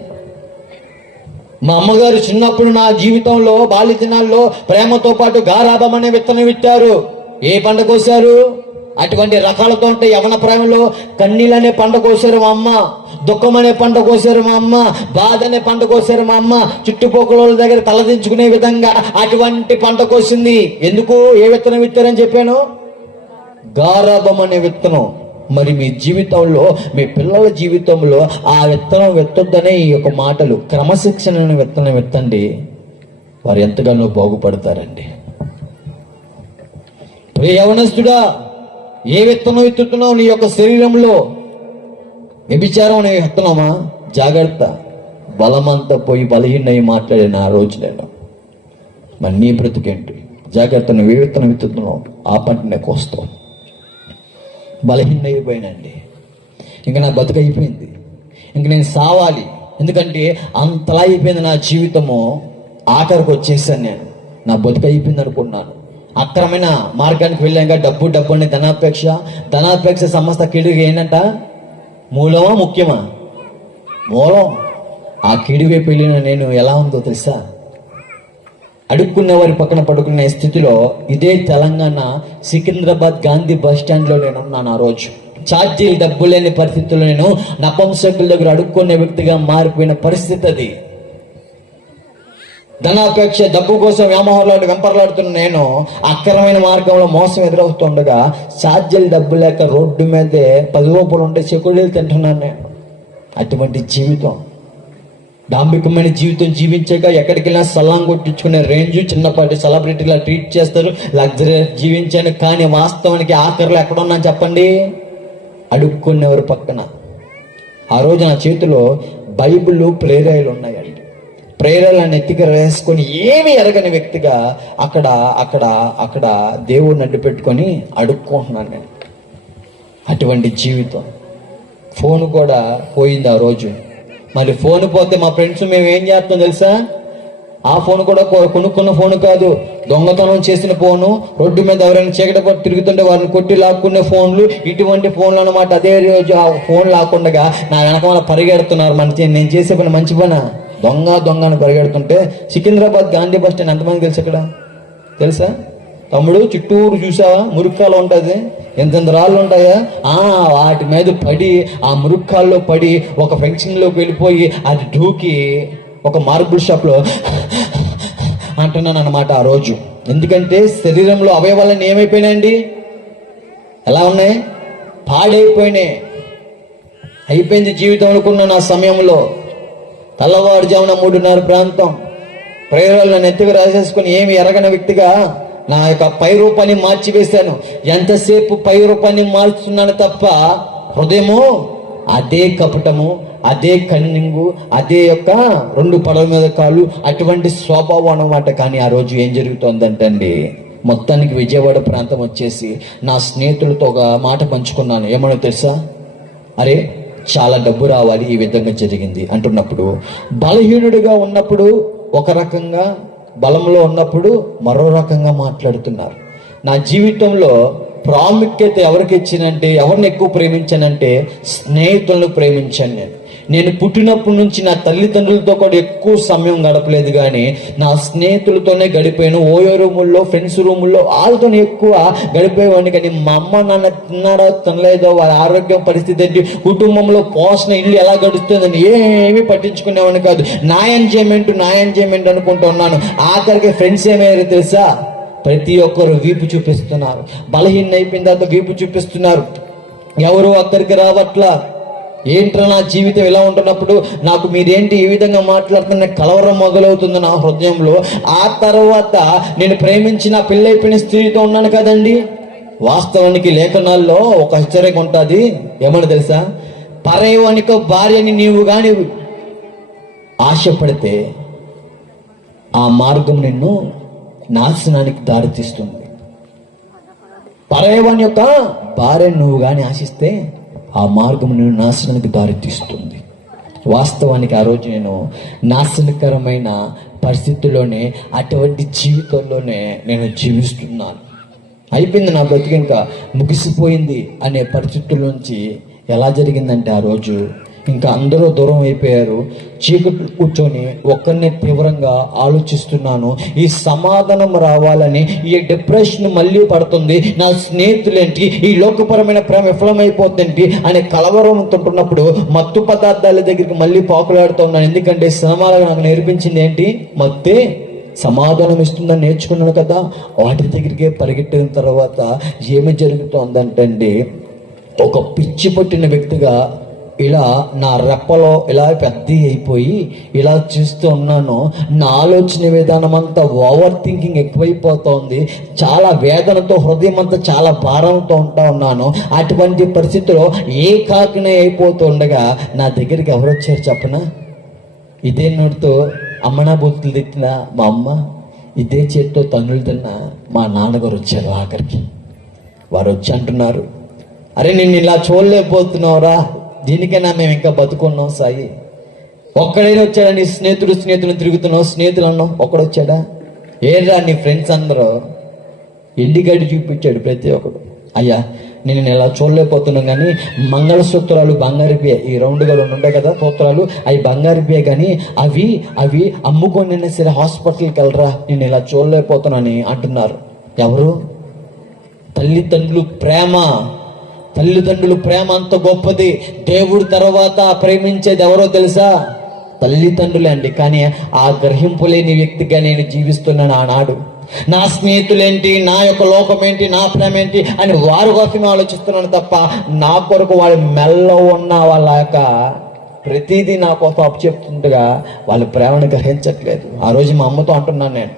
మా అమ్మగారు చిన్నప్పుడు నా జీవితంలో బాల్య దినాల్లో ప్రేమతో పాటు గారాబం అనే విత్తనం విత్తారు. ఏ పంట కోసారు? అటువంటి రకాలతో ఉంటే యవన ప్రాయంలో కన్నీళ్ళు అనే పంట కోసారు మా అమ్మ, దుఃఖం అనే పంట కోసారు మా అమ్మ, బాధ అనే పంట కోసారు మా అమ్మ, చుట్టుపక్కల దగ్గర తలదించుకునే విధంగా అటువంటి పంట కోసింది. ఎందుకు? ఏ విత్తనం విత్తారని చెప్పాను? గారాబం అనే విత్తనం. మరి మీ జీవితంలో, మీ పిల్లల జీవితంలో ఆ విత్తనం విత్తొద్దనే ఈ యొక్క మాటలు, క్రమశిక్షణ విత్తనం విత్తండి, వారు ఎంతగానో బాగుపడతారండి. యవనస్తుడా, ఏ విత్తనం విత్తుతున్నావు? నీ యొక్క శరీరంలో వ్యభిచారం అనే విత్తనమా? జాగ్రత్త. బలమంతా పోయి బలహీనై మాట్లాడిన ఆ రోజు నేను. మరి నీ బ్రతుకేంటి? జాగ్రత్త. నువ్వు ఏ విత్తనం విత్తుతున్నావు ఆ పంటనే కోస్తావు. బలహీన అయిపోయానండి, ఇంకా నా బతుకు అయిపోయింది, ఇంక నేను సావాలి, ఎందుకంటే అంతలా అయిపోయింది నా జీవితము. ఆఖరికి వచ్చేసాను నేను, నా బతుకు అయిపోయింది అనుకున్నాను. అక్రమైన మార్గానికి వెళ్ళాక డబ్బు అని ధనాపేక్ష సమస్త కీడుగా ఏంటంట? మూలమా ముఖ్యమా? మూలం. ఆ కీడు వైపు వెళ్ళిన నేను ఎలా ఉందో తెలుసా? అడుక్కునే వారి పక్కన పడుకునే స్థితిలో ఇదే తెలంగాణ సికింద్రాబాద్ గాంధీ బస్ స్టాండ్లో నేను ఉన్నాను. ఆ రోజు ఛార్జీలు డబ్బు లేని పరిస్థితుల్లో నేను నపంసకుల దగ్గర అడుక్కునే వ్యక్తిగా మారిపోయిన పరిస్థితి అది. ధనాపేక్ష, డబ్బు కోసం వ్యామోహాలు వెంపర్లాడుతున్న నేను అక్రమైన మార్గంలో మోసం ఎదురవుతుండగా ఛార్జీలు డబ్బు లేక రోడ్డు మీదే 10 రూపాయలు ఉంటే చెకుడీలు తింటున్నాను నేను. అటువంటి జీవితం, డాంబికమైన జీవితం జీవించక ఎక్కడికి వెళ్ళినా సలాం కొట్టించుకునే రేంజ్, చిన్నపాటి సెలబ్రిటీలా ట్రీట్ చేస్తారు, లగ్జరీ జీవించాను. కానీ వాస్తవానికి ఆఖరిలో ఎక్కడున్నా చెప్పండి? అడుక్కునేవారు పక్కన. ఆ రోజు నా చేతిలో బైబిల్, ప్రేరాయలు ఉన్నాయండి. ప్రేరాలను ఎత్తికి వేసుకొని ఏమి ఎరగని వ్యక్తిగా అక్కడ దేవుడిని అడ్డు పెట్టుకొని అడుక్కుంటున్నాను నేను. అటువంటి జీవితం. ఫోన్ కూడా పోయింది ఆ రోజు. మరి ఫోన్ పోతే మా ఫ్రెండ్స్ మేము ఏం చేస్తాం తెలుసా? ఆ ఫోన్ కూడా కొనుక్కున్న ఫోన్ కాదు, దొంగతనం చేసిన ఫోను, రోడ్డు మీద ఎవరైనా చీకటి పట్టి తిరుగుతుంటే వారిని కొట్టి లాక్కునే ఫోన్లు, ఇటువంటి ఫోన్లు అనమాట. అదే రోజు ఆ ఫోన్ లాక్కుండగా నా వెనక పరిగెడుతున్నారు. నేను చేసే పని మంచి పని, దొంగ అని పరిగెడుతుంటే సికింద్రాబాద్ గాంధీ బస్ స్టాండ్ ఎంతమంది తెలుసు అక్కడ? తెలుసా తమ్ముడు? చుట్టూరు చూసావా? మురుక్కాలు ఉంటుంది, ఎంతెంత రాళ్ళు ఉంటాయా? వాటి మీద పడి, ఆ మురుక్కాల్లో పడి ఒక ఫంక్షన్లోకి వెళ్ళిపోయి అది ఢూకి ఒక మార్బుల్ షాప్లో అంటున్నాను అనమాట ఆ రోజు. ఎందుకంటే శరీరంలో అవయవాలన్నీ ఏమైపోయినాయండి? ఎలా ఉన్నాయి? పాడైపోయినాయి. అయిపోయింది జీవితం అనుకున్నాను ఆ సమయంలో. తెల్లవారుజామున 3:30 ప్రాంతం ప్రేరణను నెత్తికి రాసేసుకుని ఏమి ఎరగని వ్యక్తిగా నా యొక్క పై రూపాన్ని మార్చివేశాను. ఎంతసేపు పై రూపాన్ని మార్చుతున్నాను తప్ప హృదయము అదే కపటము, అదే కన్నింగు, అదే యొక్క 2 పడవ మీద కాళ్ళు, అటువంటి స్వభావం అన్నమాట. కానీ ఆ రోజు ఏం జరుగుతుందంటండి, మొత్తానికి విజయవాడ ప్రాంతం వచ్చేసి నా స్నేహితులతో ఒక మాట పంచుకున్నాను. ఏమన్నా తెలుసా? అరే చాలా డబ్బు రావాలి, ఈ విధంగా జరిగింది అంటున్నప్పుడు, బలహీనుడిగా ఉన్నప్పుడు ఒక రకంగా, బలంలో ఉన్నప్పుడు మరో రకంగా మాట్లాడుతున్నారు. నా జీవితంలో ప్రాముఖ్యత ఎవరికి ఇచ్చినంటే, ఎవరిని ఎక్కువ ప్రేమించానంటే స్నేహితులను ప్రేమించాను. నేను పుట్టినప్పటి నుంచి నా తల్లిదండ్రులతో కూడా ఎక్కువ సమయం గడపలేదు, కానీ నా స్నేహితులతోనే గడిపాను. ఓయో రూముల్లో, ఫ్రెండ్స్ రూముల్లో వాళ్ళతోనే ఎక్కువ గడిపేవాడిని. కానీ మా అమ్మ నాన్న తిన్నారో తినలేదో, వారి ఆరోగ్యం పరిస్థితి ఏంటి, కుటుంబంలో పోషణ, ఇల్లు ఎలా గడుస్తుందని ఏమీ పట్టించుకునేవాడిని కాదు. నా ఎంజాయ్మెంట్ అనుకుంటూ ఉన్నాను. ఆఖరికి ఫ్రెండ్స్ ఏమయ్యారు తెలుసా? ప్రతి ఒక్కరు వీపు చూపిస్తున్నారు. బలహీన అయిపోయిన తర్వాత వీపు చూపిస్తున్నారు. ఎవరు అక్కడికి రావట్లా. ఏంట్రా నా జీవితం ఇలా ఉంటున్నప్పుడు నాకు మీరేంటి ఈ విధంగా మాట్లాడుతున్న కలవరం మొదలవుతుంది నా హృదయంలో. ఆ తర్వాత నేను ప్రేమించిన పెళ్ళైపోయిన స్త్రీతో ఉన్నాను కదండి, వాస్తవానికి లేఖనాల్లో ఒక హెచ్చరిక ఉంటుంది. ఏమని తెలుసా? పరయోనిక భార్యని నీవు గాని ఆశపడితే ఆ మార్గం నిన్ను నాశనానికి దారితీస్తుంది. పరయోని యొక్క భార్యను నువ్వు గాని ఆశిస్తే ఆ మార్గం నిన్ను నాశనానికి దారితీస్తుంది. వాస్తవానికి ఆ రోజు నేను నాశనకరమైన పరిస్థితుల్లోనే, అటువంటి జీవితంలోనే నేను జీవిస్తున్నాను. అయిపోయింది నా బ్రతికి, ఇంకా ముగిసిపోయింది అనే పరిస్థితుల్లోంచి ఎలా జరిగిందంటే, ఆ రోజు ఇంకా అందరూ దూరం అయిపోయారు. చీకట్లు కూర్చొని ఒక్కరినే తీవ్రంగా ఆలోచిస్తున్నాను. ఈ సమాధానం రావాలని, ఈ డిప్రెషన్ మళ్ళీ పడుతుంది, నా స్నేహితులేంటి, ఈ లోకపరమైన ప్రేమ విఫలమైపోతుంది అనే కలవరం ఉంటున్నప్పుడు మత్తు పదార్థాల దగ్గరికి మళ్ళీ పాకులాడుతున్నాను. ఎందుకంటే సినిమాలో నాకు నేర్పించింది ఏంటి? మత్తే సమాధానం ఇస్తుందని నేర్చుకున్నాను కదా. వాటి దగ్గరికే పరిగెట్టిన తర్వాత ఏమి జరుగుతుందంటే, ఒక పిచ్చి పట్టిన వ్యక్తిగా ఇలా నా రెప్పలో ఇలా పెద్ద అయిపోయి ఇలా చూస్తూ ఉన్నాను. నా ఆలోచన విధానం అంతా ఓవర్ థింకింగ్ ఎక్కువైపోతుంది. చాలా వేదనతో, హృదయం అంతా చాలా భారంతో ఉన్నాను. అటువంటి పరిస్థితిలో ఏకాకినే అయిపోతూ ఉండగా నా దగ్గరికి ఎవరు వచ్చారు చెప్పనా? ఇదే నోటితో అమ్మనా బూతులు తిట్టిన మా అమ్మ, ఇదే చేతితో తన్నులు తిన్న మా నాన్నగారు వచ్చారు. ఆఖరికి వారు వచ్చి అంటున్నారు, అరే నిన్ను ఇలా చూడలేకపోతున్నావురా, దీనికైనా మేము ఇంకా బతుకున్నాం సాయి. ఒక్కడైనా వచ్చాడా? నీ స్నేహితులు తిరుగుతున్నావు, స్నేహితులు అన్నావు, ఒక్కడొచ్చాడా? ఏరా నీ ఫ్రెండ్స్ అందరూ? ఎండిగడ్డి చూపించాడు ప్రతి ఒక్కడు. అయ్యా నేను ఇలా చూడలేకపోతున్నాను, కానీ మంగళసూత్రాలు బంగారుపే, ఈ రౌండ్గా రెండు ఉంటాయి కదా సూత్రాలు, అవి బంగారుపే, కానీ అవి అమ్ముకొని సరే హాస్పిటల్కి వెళ్ళరా, నేను ఇలా చూడలేకపోతున్నానని అంటున్నారు. ఎవరు? తల్లిదండ్రులు ప్రేమ అంత గొప్పది. దేవుడి తర్వాత ప్రేమించేది ఎవరో తెలుసా? తల్లిదండ్రులే అండి. కానీ ఆ గ్రహింపు లేని వ్యక్తిగా నేను జీవిస్తున్నాను ఆనాడు. నా స్నేహితులేంటి, నా యొక్క లోకం ఏంటి, నా ప్రేమ ఏంటి అని వారి కోసమే ఆలోచిస్తున్నాను తప్ప నా కొరకు వాళ్ళ మెల్ల ఉన్న వాళ్ళ యొక్క ప్రతిదీ నా కోసం అప్పచెప్తుండగా వాళ్ళ ప్రేమను గ్రహించట్లేదు. ఆ రోజు మా అమ్మతో అంటున్నాను, నేను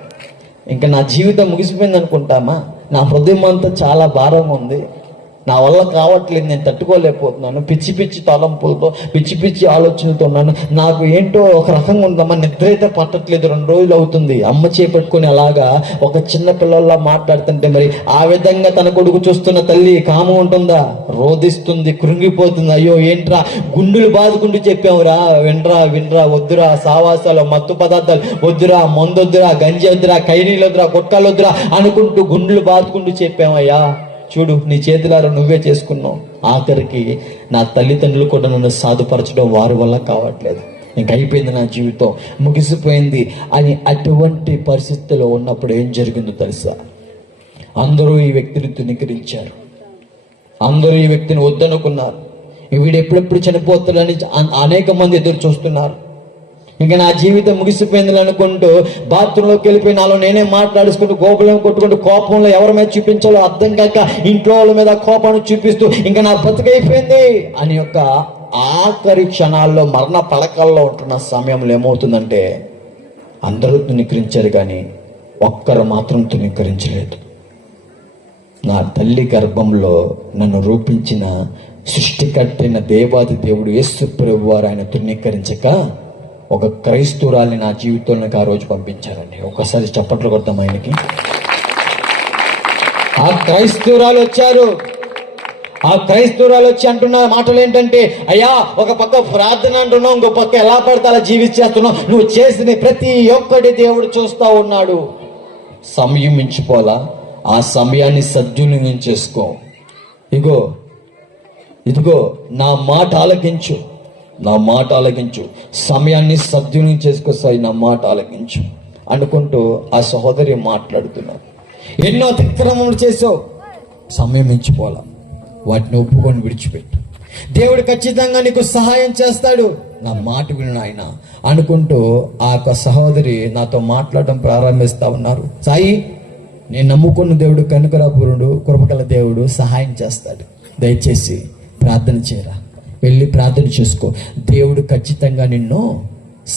ఇంకా నా జీవితం ముగిసిపోయింది అనుకుంటామా, నా హృదయం అంతా చాలా భారంగా ఉంది, నా వల్ల కావట్లేదు, నేను తట్టుకోలేకపోతున్నాను, పిచ్చి తలంపులతో పిచ్చి ఆలోచనలతో ఉన్నాను, నాకు ఏంటో ఒక రకంగా ఉందమ్మా, నిద్ర అయితే పట్టట్లేదు, 2 రోజులు అవుతుంది. అమ్మ చేపట్టుకొని అలాగా ఒక చిన్న పిల్లల్లా మాట్లాడుతుంటే, మరి ఆ విధంగా తన కొడుకు చూస్తున్న తల్లి కాము ఉంటుందా? రోధిస్తుంది, కృంగిపోతుంది. అయ్యో ఏంట్రా గుండెలు బాదుకుంటూ చెప్పావురా, వినరా, వద్దురా, సావాసాలు, మత్తు పదార్థాలు వద్దురా, మందొద్దురా, గంజి వద్దురా, కైనీలు వద్దురా, గుట్కాలు వద్దురా అనుకుంటూ గుండెలు బాదుకుంటూ చెప్పామయ్యా. చూడు నీ చేతులారా నువ్వే చేసుకున్నావు. ఆఖరికి నా తల్లిదండ్రులు కూడా నన్ను సాధుపరచడం వారి వల్ల కావట్లేదు. ఇంక అయిపోయింది, నా జీవితం ముగిసిపోయింది అని అటువంటి పరిస్థితుల్లో ఉన్నప్పుడు ఏం జరిగిందో తెలుసా? అందరూ ఈ వ్యక్తిని తునీకరించారు, అందరూ ఈ వ్యక్తిని వద్దనుకున్నారు. వీడు ఎప్పుడెప్పుడు చనిపోతాడని అనేక మంది ఎదురు చూస్తున్నారు. ఇంకా నా జీవితం ముగిసిపోయింది అనుకుంటూ బాత్రూంలోకి వెళ్ళిపోయి నాలో నేనే మాట్లాడుకుంటూ గోపులం కొట్టుకుంటూ కోపంలో ఎవరి మీద చూపించాలో అర్థం కాక ఇంట్లో వాళ్ళ మీద కోపాన్ని చూపిస్తూ ఇంకా నా బతుకైపోయింది అని యొక్క ఆఖరి క్షణాల్లో మరణ పడకల్లో ఉంటున్న సమయంలో ఏమవుతుందంటే, అందరూ తునీకరించారు కానీ ఒక్కరు మాత్రం తునీకరించలేదు. నా తల్లి గర్భంలో నన్ను రూపించిన సృష్టికర్తైన దేవాది దేవుడు యేసు ప్రభువు వారు ఆయన తునీకరించక ఒక క్రైస్తవురాల్ని నా జీవితంలోకి ఆ రోజు పంపించారండి. ఒకసారి చప్పట్లు కొడతాం ఆయనకి. ఆ క్రైస్తవురాలు వచ్చారు. ఆ క్రైస్తవురాలు వచ్చి అంటున్న మాటలు ఏంటంటే, అయ్యా ఒక పక్క ప్రార్థన అంటున్నావు, ఇంకో పక్క ఎలా పడితే అలా జీవించేస్తున్నావు, నువ్వు చేసిన ప్రతి ఒక్కటి దేవుడు చూస్తూ ఉన్నాడు. సమయం మించిపోలా, ఆ సమయాన్ని సద్వినియోగం చేసుకో. ఇదిగో నా మాట ఆలకించు, సమయాన్ని సద్వినియోగం చేసుకోసాయి, నా మాట ఆలకించు అనుకుంటూ ఆ సహోదరి మాట్లాడుతున్నారు. ఎన్నో అతిక్రమములు చేసావు, సమయం మించిపోలా, వాటిని ఒప్పుకొని విడిచిపెట్టు, దేవుడు ఖచ్చితంగా నీకు సహాయం చేస్తాడు, నా మాట విను ఆయన అనుకుంటూ ఆ యొక్క సహోదరి నాతో మాట్లాడడం ప్రారంభిస్తా ఉన్నారు. సాయి, నేను నమ్ముకున్న దేవుడు కనుకరాపురుడు, కృపగల దేవుడు, సహాయం చేస్తాడు, దయచేసి ప్రార్థన చేయరా, వెళ్ళి ప్రార్థన చేసుకో, దేవుడు ఖచ్చితంగా నిన్ను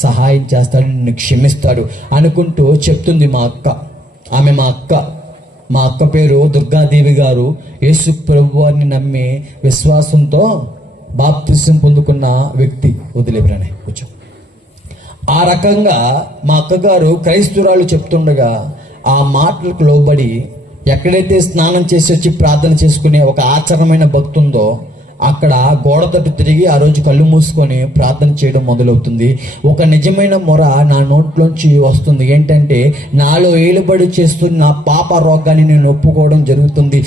సహాయం చేస్తాడు, నిన్ను క్షమిస్తాడు అనుకుంటూ చెప్తుంది మా అక్క. ఆమె మా అక్క. మా అక్క పేరు దుర్గాదేవి గారు. యేసు ప్రభు వారిని నమ్మి విశ్వాసంతో బాప్తిసం పొందుకున్న వ్యక్తి. వదిలేవరానే కూర్చో. ఆ రకంగా మా అక్కగారు క్రైస్తవురాలు చెప్తుండగా ఆ మాటలకు లోబడి ఎక్కడైతే స్నానం చేసి వచ్చి ప్రార్థన చేసుకునే ఒక ఆచరణమైన భక్తి ఉందో అక్కడ గోడ తట్టు తిరిగి ఆ రోజు కళ్ళు మూసుకొని ప్రార్థన చేయడం మొదలవుతుంది. ఒక నిజమైన మొర నా నోట్లోంచి వస్తుంది. ఏంటంటే, నాలో ఏలుబడి చేస్తున్న నా పాప రోగాన్ని నేను ఒప్పుకోవడం జరుగుతుంది.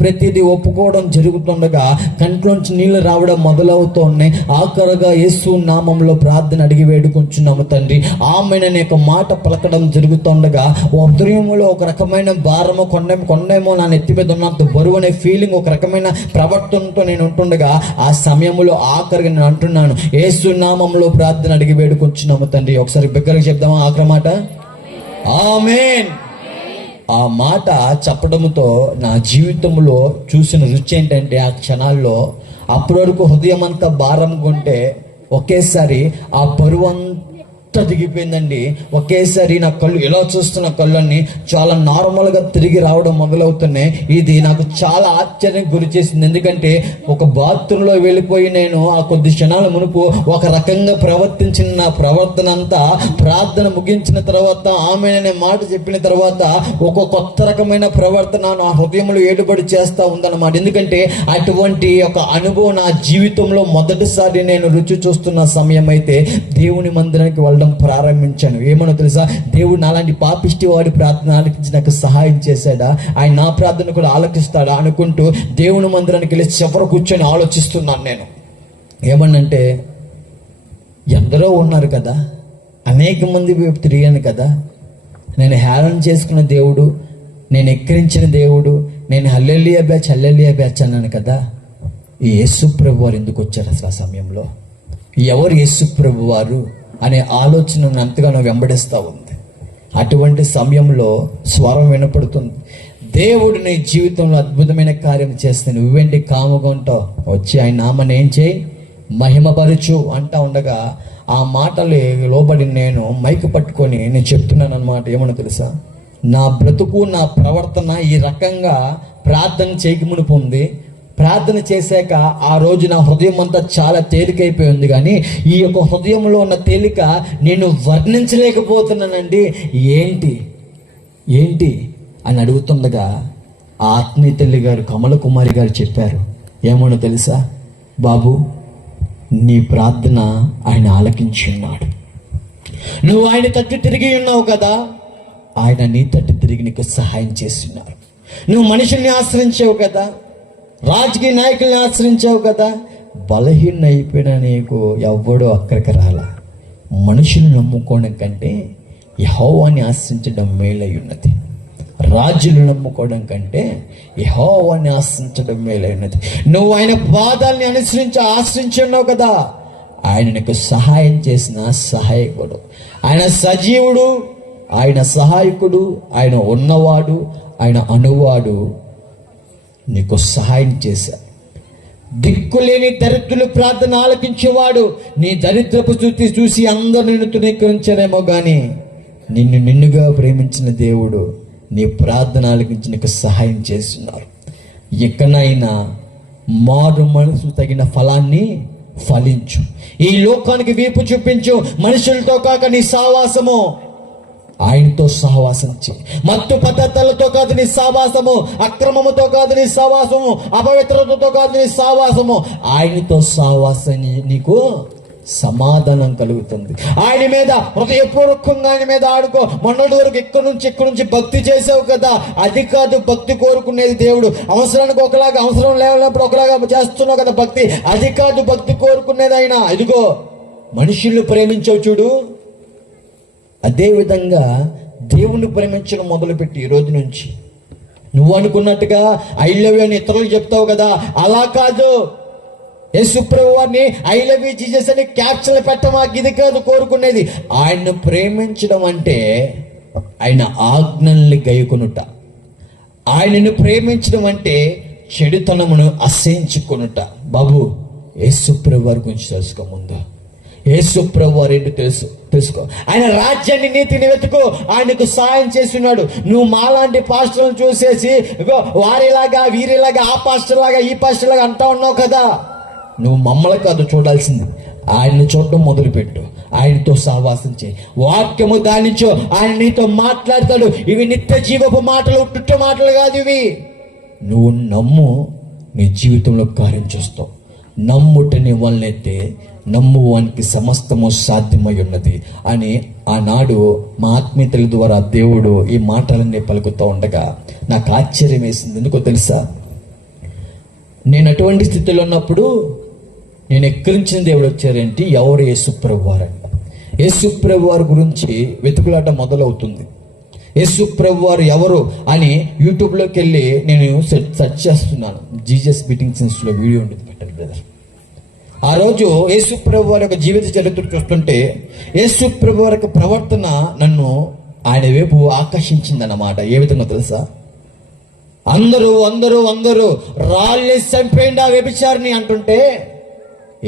ప్రతిదీ ఒప్పుకోవడం జరుగుతుండగా కంట్లోంచి నీళ్లు రావడం మొదలవుతున్నాయి. ఆఖరుగా యేసు నామంలో ప్రార్థన అడిగి వేడుకుంటున్నాము తండ్రి, ఆమెననే ఒక మాట పలకడం జరుగుతుండగా హృదయంలో ఒక రకమైన భారము, కొండేమో నా నెత్తి మీద ఉన్నంత బరువు అనే ఫీలింగ్, ఒక రకమైన ప్రవర్తనతో నేను ఉంటుండగా ఆ సమయంలో ఆఖరిగా నేను అంటున్నాను, యేసు నామంలో ప్రార్థన అడిగి వేడుకొచ్చున్నాము తండ్రి. ఒకసారి బిగ్గరగా చెప్దామా ఆఖరి మాట? ఆమేన్. ఆ మాట చెప్పడంతో నా జీవితంలో చూసిన రుచి ఏంటంటే, ఆ క్షణాల్లో అప్పటి వరకు హృదయం అంతా భారంగా ఉంటే ఒకేసారి ఆ బరువు దిగిపోయిందండి. ఒకేసారి నా కళ్ళు, ఎలా చూస్తున్న కళ్ళన్నీ చాలా నార్మల్గా తిరిగి రావడం మొదలవుతున్నాయి. ఇది నాకు చాలా ఆశ్చర్యం గురి చేసింది. ఎందుకంటే ఒక బాత్రూంలో వెళ్ళిపోయి నేను ఆ కొద్ది క్షణాల మునుపు ఒక రకంగా ప్రవర్తించిన నా ప్రవర్తన అంతా ప్రార్థన ముగించిన తర్వాత, ఆమె అనే మాట చెప్పిన తర్వాత ఒక కొత్త రకమైన ప్రవర్తన నా హృదయంలో ఏడుబడి చేస్తూ ఉందన్నమాట. ఎందుకంటే అటువంటి ఒక అనుభవం నా జీవితంలో మొదటిసారి నేను రుచి చూస్తున్న సమయం అయితే దేవుని మందిరానికి వెళ్ళడం ప్రారంభించాను. ఏమనో తెలుసా, దేవుడు నాలాంటి పాపిష్టి వాడి ప్రార్థన ఆలకించి నాకు సహాయం చేశాడా, ఆయన నా ప్రార్థన కూడా ఆలకిస్తాడా అనుకుంటూ దేవుని మందిరానికి వెళ్ళి చివర కూర్చొని ఆలోచిస్తున్నాను. నేను ఏమన్నంటే, ఎందరో ఉన్నారు కదా, అనేక మంది వైపు తిరిగాను కదా, నేను హేళన చేసుకున్న దేవుడు, నేను ఎక్కిరించిన దేవుడు, నేను హల్లెలూయా బ్యాచ్ అన్నాను కదా, ఈ యేసు ప్రభు వారు ఎందుకు వచ్చారు అసలు ఆ సమయంలో? ఎవరు యేసు ప్రభు వారు అనే ఆలోచన నన్ను అంతగానో వెంబడిస్తూ ఉంది. అటువంటి సమయంలో స్వరం వినపడుతుంది, దేవుడు నీ జీవితంలో అద్భుతమైన కార్యం చేస్తే నువ్వేంటి కాముగా ఉంటావు, వచ్చి ఆయన నామని ఏం చేయి, మహిమపరచు అంటా ఉండగా ఆ మాటలు లోబడి నేను మైకు పట్టుకొని నేను చెప్తున్నాను అన్నమాట. ఏమన్నా తెలుసా, నా బ్రతుకు, నా ప్రవర్తన ఈ రకంగా ప్రార్థన చేయకమునుపు ఉంది. ప్రార్థన చేశాక ఆ రోజు నా హృదయం అంతా చాలా తేలికైపోయింది. కానీ ఈ యొక్క హృదయంలో ఉన్న తేలిక నేను వర్ణించలేకపోతున్నానండి. ఏంటి అని అడుగుతుండగా ఆ ఆత్మీయ తల్లి గారు, కమల కుమారి గారు చెప్పారు, ఏమో తెలుసా బాబు, నీ ప్రార్థన ఆయన ఆలకించి ఉన్నాడు. నువ్వు ఆయన తట్టు తిరిగి ఉన్నావు కదా, ఆయన నీ తట్టు తిరిగి నీకు సహాయం చేస్తున్నారు. నువ్వు మనుషుల్ని ఆశ్రయించావు కదా, రాజకీయ నాయకుల్ని ఆశ్రయించావు కదా, బలహీన అయిపోయిన నీకు ఎవ్వడూ అక్కడికి రాలా. మనుషులు నమ్ముకోవడం కంటే యెహోవాని ఆశ్రయించడం మేలై ఉన్నది. రాజులు నమ్ముకోవడం కంటే యెహోవాని ఆశ్రయించడం మేలై ఉన్నది. నువ్వు ఆయన పాదాలని ఆశ్రయించి ఉన్నావు కదా, ఆయన నీకు సహాయం చేసిన సహాయకుడు, ఆయన సజీవుడు, ఆయన సహాయకుడు, ఆయన ఉన్నవాడు, ఆయన అనువాడు నీకు సహాయం చేశాడు. దిక్కులేని దరిద్రులు ప్రార్థన ఆలకించేవాడు. నీ దరిద్రపు స్థితి చూసి అందరూ నిన్ను తృణీకరించరేమో కానీ నిన్నుగా ప్రేమించిన దేవుడు నీ ప్రార్థన ఆలకించి నీకు సహాయం చేస్తున్నారు. ఎక్కడైనా మారు మనసు తగిన ఫలాన్ని ఫలించు. ఈ లోకానికి వీపు చూపించు. మనుషులతో కాక నీ సావాసము ఆయనతో సహవాసం చేయి. మత్తు పద్ధతులతో కాదు నీ సహవాసము, అక్రమముతో కాదు నీ సహవాసము, అపవిత్రతతో కాదు నీ సహవాసము. ఆయనతో సహవాసం నీకు సమాధానం కలుగుతుంది. ఆయన మీద హృదయపూర్వకంగా ఆయన మీద ఆడుకో. మొన్నటి వరకు ఇక్కడ నుంచి భక్తి చేసావు కదా, అది కాదు భక్తి కోరుకునేది దేవుడు. అవసరానికి ఒకలాగా, అవసరం లేనప్పుడు ఒకలాగా చేస్తున్నావు కదా భక్తి, అది కాదు భక్తి కోరుకునేది ఆయన. ఇదిగో మనుషుల్ని ప్రేమించవు చూడు, అదేవిధంగా దేవుణ్ణి ప్రేమించడం మొదలుపెట్టి ఈ రోజు నుంచి నువ్వు అనుకున్నట్టుగా ఐ లవ్ యూ అని ఇతరులకు చెప్తావు కదా, అలా కాదు. యేసు ప్రభువు వారిని ఐ లవ్ యూ జీసస్ అని క్యాప్షన్ పెట్టమాకు. ఇది కాదు కోరుకునేది. ఆయన్ను ప్రేమించడం అంటే ఆయన ఆజ్ఞల్ని గైకొనుట. ఆయనను ప్రేమించడం అంటే చెడుతనమును అసహించుకొనుట. బాబు, యేసు ప్రభువు వారి గురించి తెలుసుకో. ముందు యేసు ప్రభు వారు ఏంటి తెలుసుకో. ఆయన రాజ్యాన్ని, నీతిని వెతుకు. ఆయనకు సాయం చేస్తున్నాడు. నువ్వు మాలాంటి పాస్టర్లను చూసేసి వారిలాగా వీరిలాగా ఆ పాస్టర్ లాగా ఈ పాస్టర్ లాగా అంటా ఉన్నావు కదా. నువ్వు మమ్మల్ని కాదు చూడాల్సింది, ఆయన్ని చూడటం మొదలుపెట్టు. ఆయనతో సహవాసం చేయి, వాక్యము ధ్యానించు. ఆయన నీతో మాట్లాడతాడు. ఇవి నిత్య జీవపు మాటలు, ఉట్టుట్ట మాటలు కాదు ఇవి. నువ్వు నమ్ము, నీ జీవితంలో కార్యం చేస్తావు. నమ్ముటని వల్లైతే నమ్మువానికి సమస్తము సాధ్యమై ఉన్నది అని ఆనాడు మా ఆత్మీయతల ద్వారా దేవుడు ఈ మాటలన్నీ పలుకుతూ ఉండగా నాకు ఆశ్చర్యం వేసింది. ఎందుకో తెలుసా, నేను అటువంటి స్థితిలో ఉన్నప్పుడు నేను ఎక్కిరించిన దేవుడు వచ్చారేంటి, ఎవరు? యేసుప్రభు వారు. యేసుప్రభు వారి గురించి వెతుకులాట మొదలవుతుంది. యేసుప్రభు వారు ఎవరు అని యూట్యూబ్లోకి వెళ్ళి నేను సెర్చ్ చేస్తున్నాను. జీసస్ బీటింగ్ సెన్స్లో వీడియో ఉండేది, పెట్టండి బ్రదర్. ఆ రోజు యేసుప్రభు వారి యొక్క జీవిత చరిత్ర చూస్తుంటే యేసుప్రభు వారి యొక్క ప్రవర్తన నన్ను ఆయన వైపు ఆకర్షించిందన్నమాట. ఏ విధంగా తెలుసా, అందరూ రాళ్ళే చంపేయండి ఆ వ్యభిచారిని అంటుంటే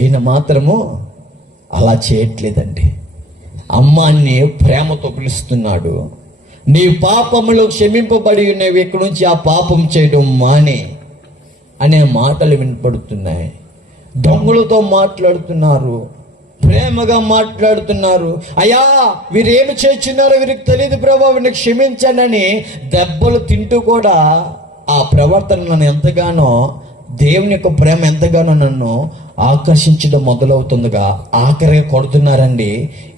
ఈయన మాత్రము అలా చేయట్లేదండి. అమ్మాన్ని ప్రేమతో పిలుస్తున్నాడు. నీ పాపములు క్షమింపబడి ఉన్నవి, ఇక్కడి నుంచి ఆ పాపం చేయడం మానే అనే మాటలు వినపడుతున్నాయి. దొంగలతో మాట్లాడుతున్నారు, ప్రేమగా మాట్లాడుతున్నారు. అయ్యా వీరేమి చేస్తున్నారో వీరికి తెలియదు ప్రభు, వీరిని క్షమించండి అని దెబ్బలు తింటూ కూడా ఆ ప్రవర్తన నన్ను ఎంతగానో, దేవుని యొక్క ప్రేమ ఎంతగానో నన్ను ఆకర్షించడం మొదలవుతుందిగా ఆఖరిగా కొడుతున్నారండి.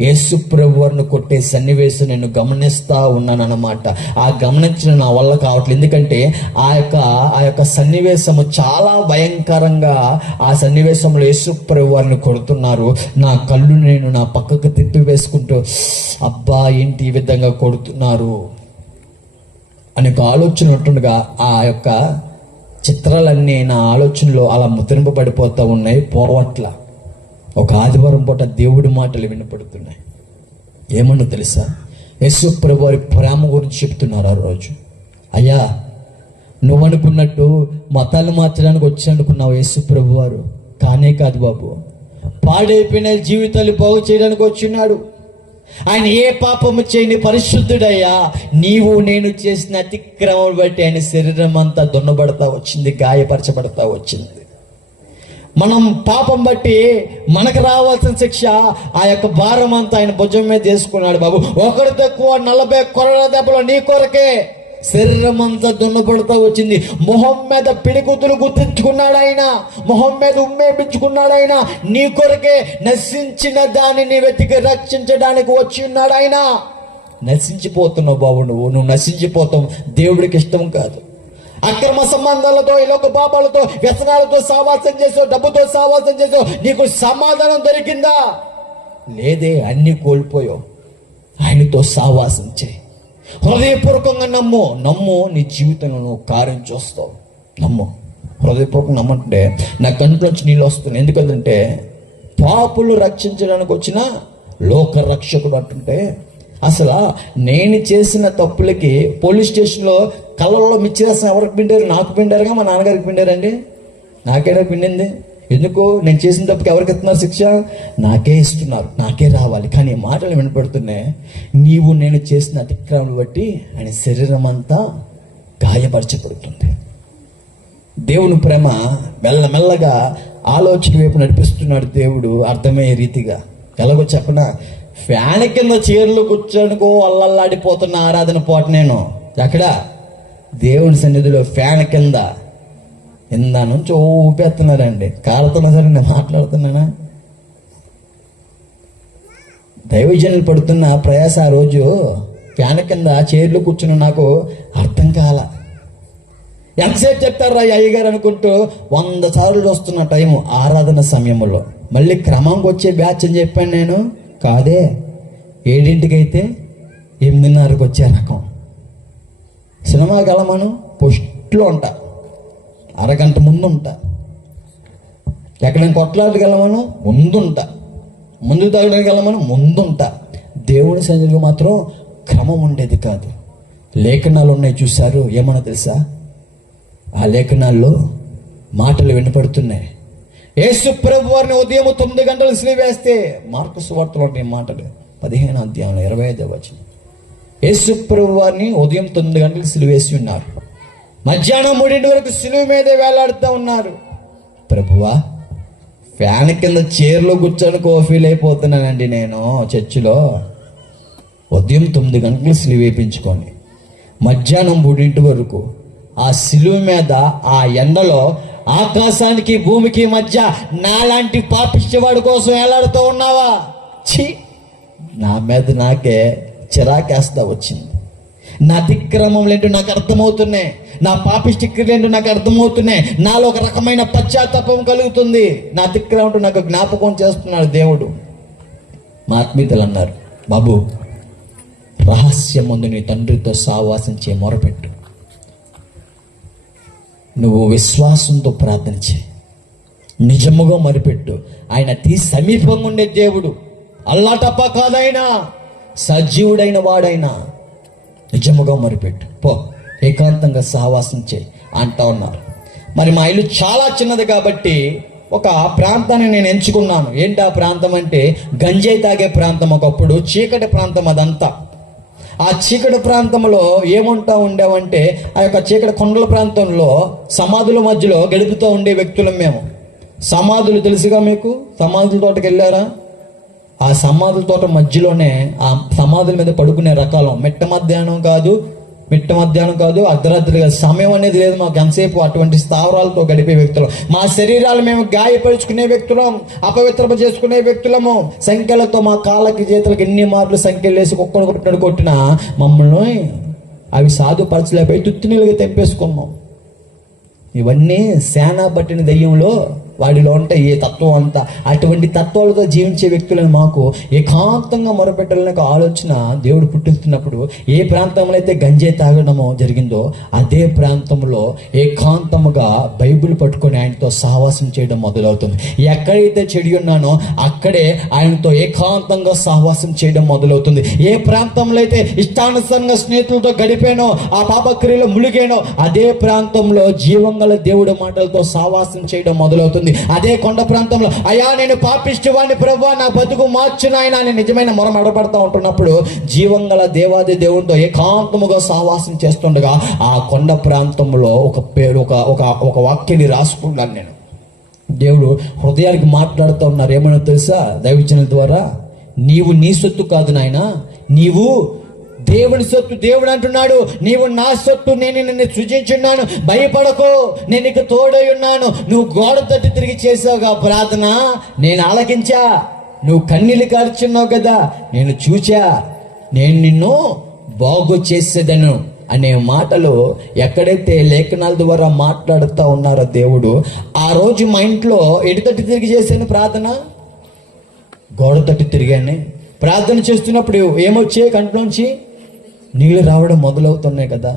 యేసు ప్రభు వారిని కొట్టే సన్నివేశం నేను గమనిస్తూ ఉన్నాను అన్నమాట. ఆ గమనించడం నా వల్ల కావట్లేదు. ఎందుకంటే ఆ యొక్క సన్నివేశము చాలా భయంకరంగా, ఆ సన్నివేశంలో యేసు ప్రభు వారిని కొడుతున్నారు. నా కళ్ళు నేను నా పక్కకు తిప్పి వేసుకుంటూ, అబ్బా ఏంటి ఈ విధంగా కొడుతున్నారు అనే ఆలోచన ఉంటుండగా ఆ యొక్క చిత్రాలన్నీ నా ఆలోచనలో అలా ముద్రింపబడిపోతూ ఉన్నాయి, పోవట్ల. ఒక ఆదివారం పూట దేవుడి మాటలు వినపడుతున్నాయి. ఏమన్నా తెలుసా, యేసు ప్రభు వారి ప్రేమ గురించి చెప్తున్నారు ఆ రోజు. అయ్యా నువ్వు అనుకున్నట్టు మతాలు మార్చడానికి వచ్చి అనుకున్నావు యేసు ప్రభు వారు, కానే కాదు బాబు. పాడైపోయిన జీవితాలు బాగు చేయడానికి వచ్చినాడు. ఆయన ఏ పాపము చేయని పరిశుద్ధుడయ్యా. నీవు నేను చేసిన అతిక్రమం బట్టి ఆయన శరీరం అంతా దున్నబడతా వచ్చింది, గాయపరచబడతా వచ్చింది. మనం పాపం బట్టి మనకు రావాల్సిన శిక్ష, ఆ యొక్క భారం అంతా ఆయన భుజం మీద చేసుకున్నాడు బాబు. ఒకటి తక్కువ 40 కొరల దెబ్బలు నీ కొరకే శరీరం అంతా దున్నపడుతూ వచ్చింది. మొహం మీద పిడిగుతులు గుర్తించుకున్నాడు ఆయన, మొహం మీద ఉమ్మేపించుకున్నాడు ఆయన. నీ కొరకే నశించిన దానిని వెతికి రక్షించడానికి వచ్చి ఉన్నాడు ఆయన. నశించిపోతున్నావు బాబు, నువ్వు నశించిపోతావు. దేవుడికి ఇష్టం కాదు. అక్రమ సంబంధాలతో, ఈ లోక పాపాలతో, వ్యసనాలతో సావాసం చేసావు, డబ్బుతో సావాసం చేసావు. నీకు సమాధానం దొరికిందా? లేదే, అన్నీ కోల్పోయావు. ఆయనతో సావాసం చేయి. హృదయపూర్వకంగా నమ్ము, నీ జీవితంలో నువ్వు కార్యం చూస్తావు. నమ్ము, హృదయపూర్వకంగా నమ్మంటే నా కంట్లోంచి నీళ్ళు వస్తున్నాయి. ఎందుకంటే పాపులు రక్షించడానికి వచ్చిన లోక రక్షకుడు అంటుంటే, అసలు నేను చేసిన తప్పులకి పోలీస్ స్టేషన్లో కళ్ళల్లో మిచ్చిరేసిన ఎవరికి పిండారు? నాకు పిండారుగా, మా నాన్నగారికి పిండారండి. నాకేనా పిండింది? ఎందుకు? నేను చేసిన తప్పుకి ఎవరికి ఇస్తున్నారు శిక్ష? నాకే ఇస్తున్నారు, నాకే రావాలి. కానీ మాటలు వినపడుతున్నాయి, నీవు నేను చేసిన అతిక్రమం బట్టి ఆయన శరీరం అంతా గాయపరచబడుతుంది. దేవుని ప్రేమ మెల్లమెల్లగా ఆలోచన వైపు నడిపిస్తున్నాడు దేవుడు, అర్థమయ్యే రీతిగా. ఎలాగో చెప్పన, ఫ్యాన్ కింద చీరలు కూర్చోనుకో అల్లల్లాడిపోతున్న ఆరాధన పోట నేను ఎక్కడ? దేవుని సన్నిధిలో ఫ్యాన్ కింద నుంచి ఊపేస్తున్నారండి. కాలుతున్నా సరే నేను మాట్లాడుతున్నానా? దైవజనులు పడుతున్న ప్రయాస ఆ రోజు ఫ్యాన్ కింద చైర్లు కూర్చుని నాకు అర్థం కాల. ఎంతసేపు చెప్తారా అయ్యగారు అనుకుంటూ 100 సార్లు వస్తున్న టైము ఆరాధన సమయంలో. మళ్ళీ క్రమంగా వచ్చే బ్యాచ్ అని చెప్పాను నేను. కాదే, 7ంటికైతే 8:30కి వచ్చే రకం. సినిమా గలమను పోస్ట్లో ఉంటా, అరగంట ముందు ఉంటా. ఎక్కడైనా కొట్లాటకి వెళ్ళమను ముందుంటా, ముందు తగ్గడానికి వెళ్ళమను ముందుంటా. దేవుని సన్నిధిలో మాత్రం క్రమం ఉండేది కాదు. లేఖనాలు ఉన్నాయి చూశారు, ఏమన్నా తెలుసా? ఆ లేఖనాల్లో మాటలు వినపడుతున్నాయి. యేసు ప్రభు వారిని ఉదయం 9 గంటలు సిలువేస్తే, మార్కు సువార్తలో ఉంటాయి మాటలు 15వ అధ్యాయంలో 25వ వచనం. యేసు ప్రభు వారిని ఉదయం 9 గంటలకు సిలువేసి ఉన్నారు. మధ్యాహ్నం 3 వరకు సిలువ మీదే వేలాడుతూ ఉన్నారు. ప్రభువా, ఫ్యాన్ కింద చైర్లో కూర్చొని ఫీల్ అయిపోతున్నానండి నేను చర్చిలో. ఉదయం 9 గంటలు సిలువ వేయించుకొని మధ్యాహ్నం 3 వరకు ఆ సిలువ మీద ఆ ఎండలో ఆకాశానికి భూమికి మధ్య నాలాంటి పాపిష్టివాడి కోసం వేలాడుతూ ఉన్నావా? ఛీ, నా మీద నాకే చిరాకేస్తా వచ్చింది. నా అతిక్రమం ఏంటో నాకు అర్థమవుతున్నాయి, నా పాపిష్టి క్రియలు నాకు అర్థమవుతున్నాయి. నాలో ఒక రకమైన పశ్చాత్తాపం కలుగుతుంది. నా అతిక్రమం నాకు జ్ఞాపకం చేస్తున్నాడు దేవుడు. మా ఆత్మీయులు అన్నారు, బాబు, రహస్యం ముందు నీ తండ్రితో సావాసం చేయ మొరపెట్టు. నువ్వు విశ్వాసంతో ప్రార్థన చేయి, నిజముగా మొరపెట్టు. ఆయన అతి సమీపంగా ఉండే దేవుడు, అల్లాటప్ప కాదైనా, సజీవుడైన వాడైనా. నిజముగా మొరపెట్టు, పో, ఏకాంతంగా సావాసం చేయి అంటా ఉన్నారు. మరి మా ఇల్లు చాలా చిన్నది కాబట్టి ఒక ప్రాంతాన్ని నేను ఎంచుకున్నాను. ఏంటి ఆ ప్రాంతం అంటే, గంజాయి తాగే ప్రాంతం. ఒకప్పుడు చీకటి ప్రాంతం అదంతా. ఆ చీకటి ప్రాంతంలో ఏముంటా ఉండేవంటే, ఆ యొక్క చీకటి కొండల ప్రాంతంలో సమాధుల మధ్యలో గడుపుతూ ఉండే వ్యక్తులం మేము. సమాధులు తెలుసుగా మీకు? సమాధుల తోటకి వెళ్ళారా? ఆ సమాధుల తోట మధ్యలోనే ఆ సమాధుల మీద పడుకునే రకాలం. మిట్ట మధ్యాహ్నం కాదు, అర్ధరాత్రి కాదు, సమయం అనేది లేదు మాకు. ఎంతసేపు అటువంటి స్థావరాలతో గడిపే వ్యక్తులం. మా శరీరాలు మేము గాయపరుచుకునే వ్యక్తులం, అపవిత్రమ చేసుకునే వ్యక్తులము. సంఖ్యలతో మా కాళ్ళకి చేతులకి ఎన్ని మార్లు సంఖ్యలు వేసి కుక్కడు కొట్టినా మమ్మల్ని అవి సాధుపరచలేకపోయి తుత్తినీళ్ళుగా తెంపేసుకున్నాం. ఇవన్నీ సేనా పట్టిన దయ్యంలో వాడిలో ఉంటాయి ఏ తత్వం అంతా. అటువంటి తత్వాలతో జీవించే వ్యక్తులను మాకు ఏకాంతంగా మొరపెట్టాలనే ఆలోచన దేవుడు పుట్టిస్తున్నప్పుడు, ఏ ప్రాంతంలో అయితే గంజాయి తాగడమో జరిగిందో అదే ప్రాంతంలో ఏకాంతముగా బైబిల్ పట్టుకొని ఆయనతో సహవాసం చేయడం మొదలవుతుంది. ఎక్కడైతే చెడి ఉన్నానో అక్కడే ఆయనతో ఏకాంతంగా సహవాసం చేయడం మొదలవుతుంది. ఏ ప్రాంతంలో అయితే ఇష్టానుసారంగా స్నేహితులతో గడిపానో, ఆ పాపక్రియలో మునిగానో, అదే ప్రాంతంలో జీవంగల దేవుడి మాటలతో సహవాసం చేయడం మొదలవుతుంది. అదే కొండ ప్రాంతంలో, అయ్యా నేను పాపిష్టివాడిని ప్రభువా, నా బతుకు మార్చు నాయనా అని నిజమైన మొర అడపడతా ఉంటున్నప్పుడు, జీవంగల దేవాది దేవుడితో ఏకాంతముగా సహవాసం చేస్తుండగా ఆ కొండ ప్రాంతంలో ఒక వాక్యాన్ని రాసుకున్నాను నేను. దేవుడు హృదయానికి మాట్లాడుతూ ఉన్నారు. ఏమన్నా తెలుసా? దైవజనుల ద్వారా, నీవు నీ సొత్తు కాదు నాయనా, నీవు దేవుని సొత్తు. దేవుడు అంటున్నాడు, నీవు నా సొత్తు, నేను నిన్ను సృజించున్నాను, భయపడకు, నేను నీకు తోడై ఉన్నాను. నువ్వు గోడ తట్టి తిరిగి చేసావుగా ప్రార్థన, నేను ఆలకించా. నువ్వు కన్నీళ్ళు కార్చున్నావు కదా, నేను చూచా. నేను నిన్ను బాగు చేసేదను అనే మాటలు ఎక్కడైతే లేఖనాల ద్వారా మాట్లాడుతూ ఉన్నారో దేవుడు, ఆ రోజు మా ఇంట్లో ఎటు తట్టి తిరిగి చేశాను ప్రార్థన? గోడ తట్టి తిరిగాను. ప్రార్థన చేస్తున్నప్పుడు ఏమొచ్చే కంట్లోంచి నీళ్ళు రావడం మొదలవుతున్నాయి కదా.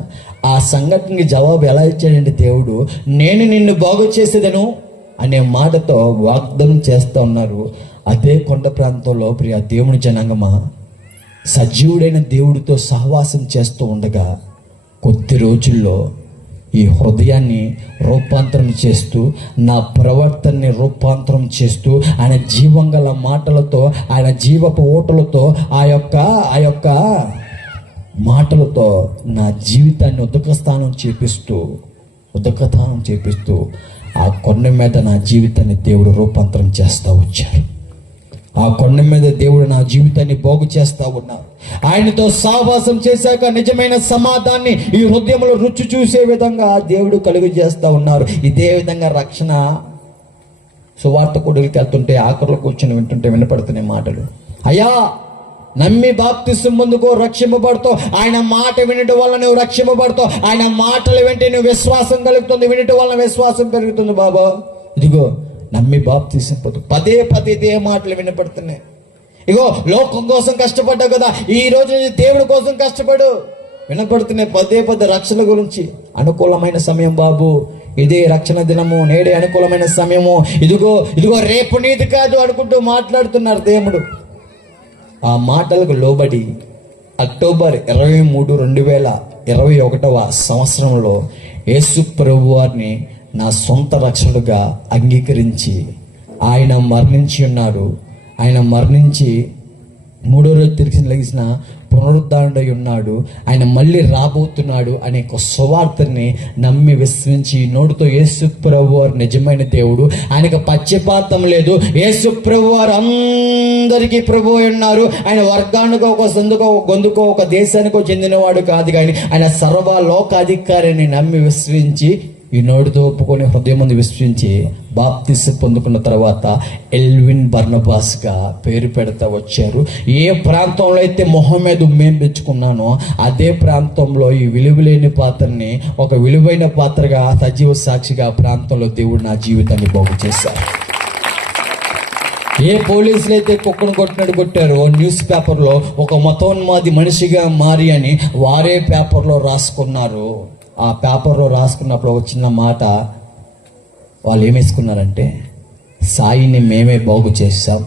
ఆ సంఘటనకి జవాబు ఎలా ఇచ్చాడంటే దేవుడు, నేను నిన్ను బాగు చేసేదను అనే మాటతో వాగ్దానం చేస్తూ ఉన్నారు. అదే కొండ ప్రాంతంలో ప్రియ దేవుని జనాంగమా, సజీవుడైన దేవుడితో సహవాసం చేస్తూ ఉండగా కొద్ది రోజుల్లో ఈ హృదయాన్ని రూపాంతరం చేస్తూ, నా ప్రవర్తనని రూపాంతరం చేస్తూ, ఆయన జీవంగల మాటలతో, ఆయన జీవపు ఓటలతో, ఆ యొక్క మాటలతో నా జీవితాన్ని ఉదకతానం చేపిస్తూ ఆ కొండ మీద నా జీవితాన్ని దేవుడు రూపాంతరం చేస్తూ వచ్చాడు. ఆ కొండ మీద దేవుడు నా జీవితాన్ని బాగు చేస్తా ఉన్నారు. ఆయనతో సహవాసం చేశాక నిజమైన సమాధానాన్ని ఈ హృదయంలో రుచి చూసే విధంగా దేవుడు కలుగు చేస్తా ఉన్నారు. ఇదే విధంగా రక్షణ సువార్త కూడలికి వెళ్తుంటే ఆఖరిలో కూర్చొని వింటుంటే వినపడుతున్నాయి మాటలు. అయ్యా, నమ్మి బాప్తిసం పొందుకో, రక్షింపబడుతో. ఆయన మాట వినటం వల్ల నువ్వు రక్షింపబడుతావు. ఆయన మాటలు వింటే నువ్వు విశ్వాసం కలుగుతుంది, వినటం వల్ల విశ్వాసం పెరుగుతుంది. బాబా, ఇదిగో నమ్మి బాప్తిసం పొందు. పదే ఇదే మాటలు వినపడుతున్నాయి. ఇగో లోకం కోసం కష్టపడ్డావు కదా, ఈ రోజు దేవుడి కోసం కష్టపడు. వినపడుతున్నాయి పదే రక్షణ గురించి. అనుకూలమైన సమయం బాబు, ఇదే రక్షణ దినము, నేడే అనుకూలమైన సమయము, ఇదిగో రేపు నీది కాదు అనుకుంటూ మాట్లాడుతున్నారు దేవుడు. ఆ మాటలకు లోబడి అక్టోబర్ 23, 2021 సంవత్సరంలో యేసు ప్రభు వారిని నా సొంత రక్షకుడుగా అంగీకరించి ఆయన మరణించి ఉన్నారు. ఆయన మరణించి మూడో రోజు తిరిగి లెగిసిన పునరుద్ధరణుడై ఉన్నాడు. ఆయన మళ్ళీ రాబోతున్నాడు అనే ఒక సువార్తని నమ్మి విశ్వసించి నోటితో యేసు ప్రభువారు నిజమైన దేవుడు, ఆయనకు పక్షపాతం లేదు, యేసు ప్రభువారు అందరికీ ప్రభు ఉన్నారు, ఆయన వర్గానికో ఒక సందుకో ఒక గొంతుకో ఒక దేశానికో చెందినవాడు కాదు, కానీ ఆయన సర్వలోకాధికారిని నమ్మి విశ్వసించి ఈ నోటితో ఒప్పుకొని హృదయం ముందు విశ్వసించి బాప్తిసం పొందుకున్న తర్వాత ఎల్విన్ బర్నబాస్గా పేరు పెడతా వచ్చారు. ఏ ప్రాంతంలో అయితే మొహం మీద ఉమ్మేం పెంచుకున్నానో అదే ప్రాంతంలో ఈ విలువలేని పాత్రని ఒక విలువైన పాత్రగా సజీవ సాక్షిగా ఆ ప్రాంతంలో దేవుడు నా జీవితాన్ని బాగు చేశారు. ఏ పోలీసులు అయితే కుక్కను కొట్టినట్టు కొట్టారో న్యూస్ పేపర్లో ఒక మతోన్మాది మనిషిగా మారి అని వారే పేపర్లో రాసుకున్నారు. ఆ పేపర్లో రాసుకున్నప్పుడు ఒక చిన్న మాట వాళ్ళు ఏమేసుకున్నారంటే, సాయిని మేమే బాగు చేస్తాం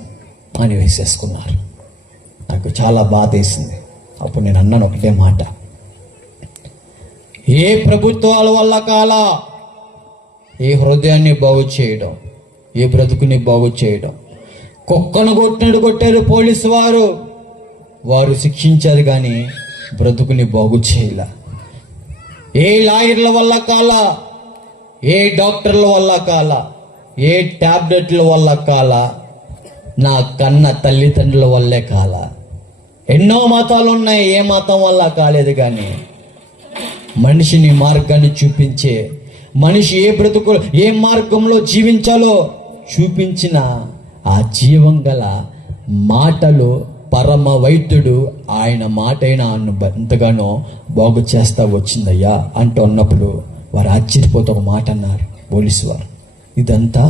అని వేసేసుకున్నారు. నాకు చాలా బాధ వేసింది. అప్పుడు నేను అన్నాను ఒకటే మాట, ఏ ప్రభుత్వాల వల్ల కాల ఏ హృదయాన్ని బాగు చేయడం, ఏ బ్రతుకుని బాగు చేయడం. కుక్కను కొట్టారు పోలీసు వారు శిక్షించారు కానీ బ్రతుకుని బాగు చేయలే. ఏ లాయర్ల వల్ల కాల, ఏ డాక్టర్ల వల్ల కాల, ఏ టాబ్లెట్ల వల్ల కాల, నా కన్న తల్లిదండ్రుల వల్లే కాల. ఎన్నో మతాలు ఉన్నాయి, ఏ మతం వల్ల కాలేదు, కానీ మనిషిని మార్గాన్ని చూపించే, మనిషి ఏ బ్రతుకు ఏ మార్గంలో జీవించాలో చూపించిన ఆ జీవం గల మాటలు పరమ వైద్యుడు ఆయన మాట అయినా ఎంతగానో బాగు చేస్తా వచ్చిందయ్యా అంటూ అన్నప్పుడు వారు ఆశ్చర్యపోతూ ఒక మాట అన్నారు పోలీసు వారు, ఇదంతా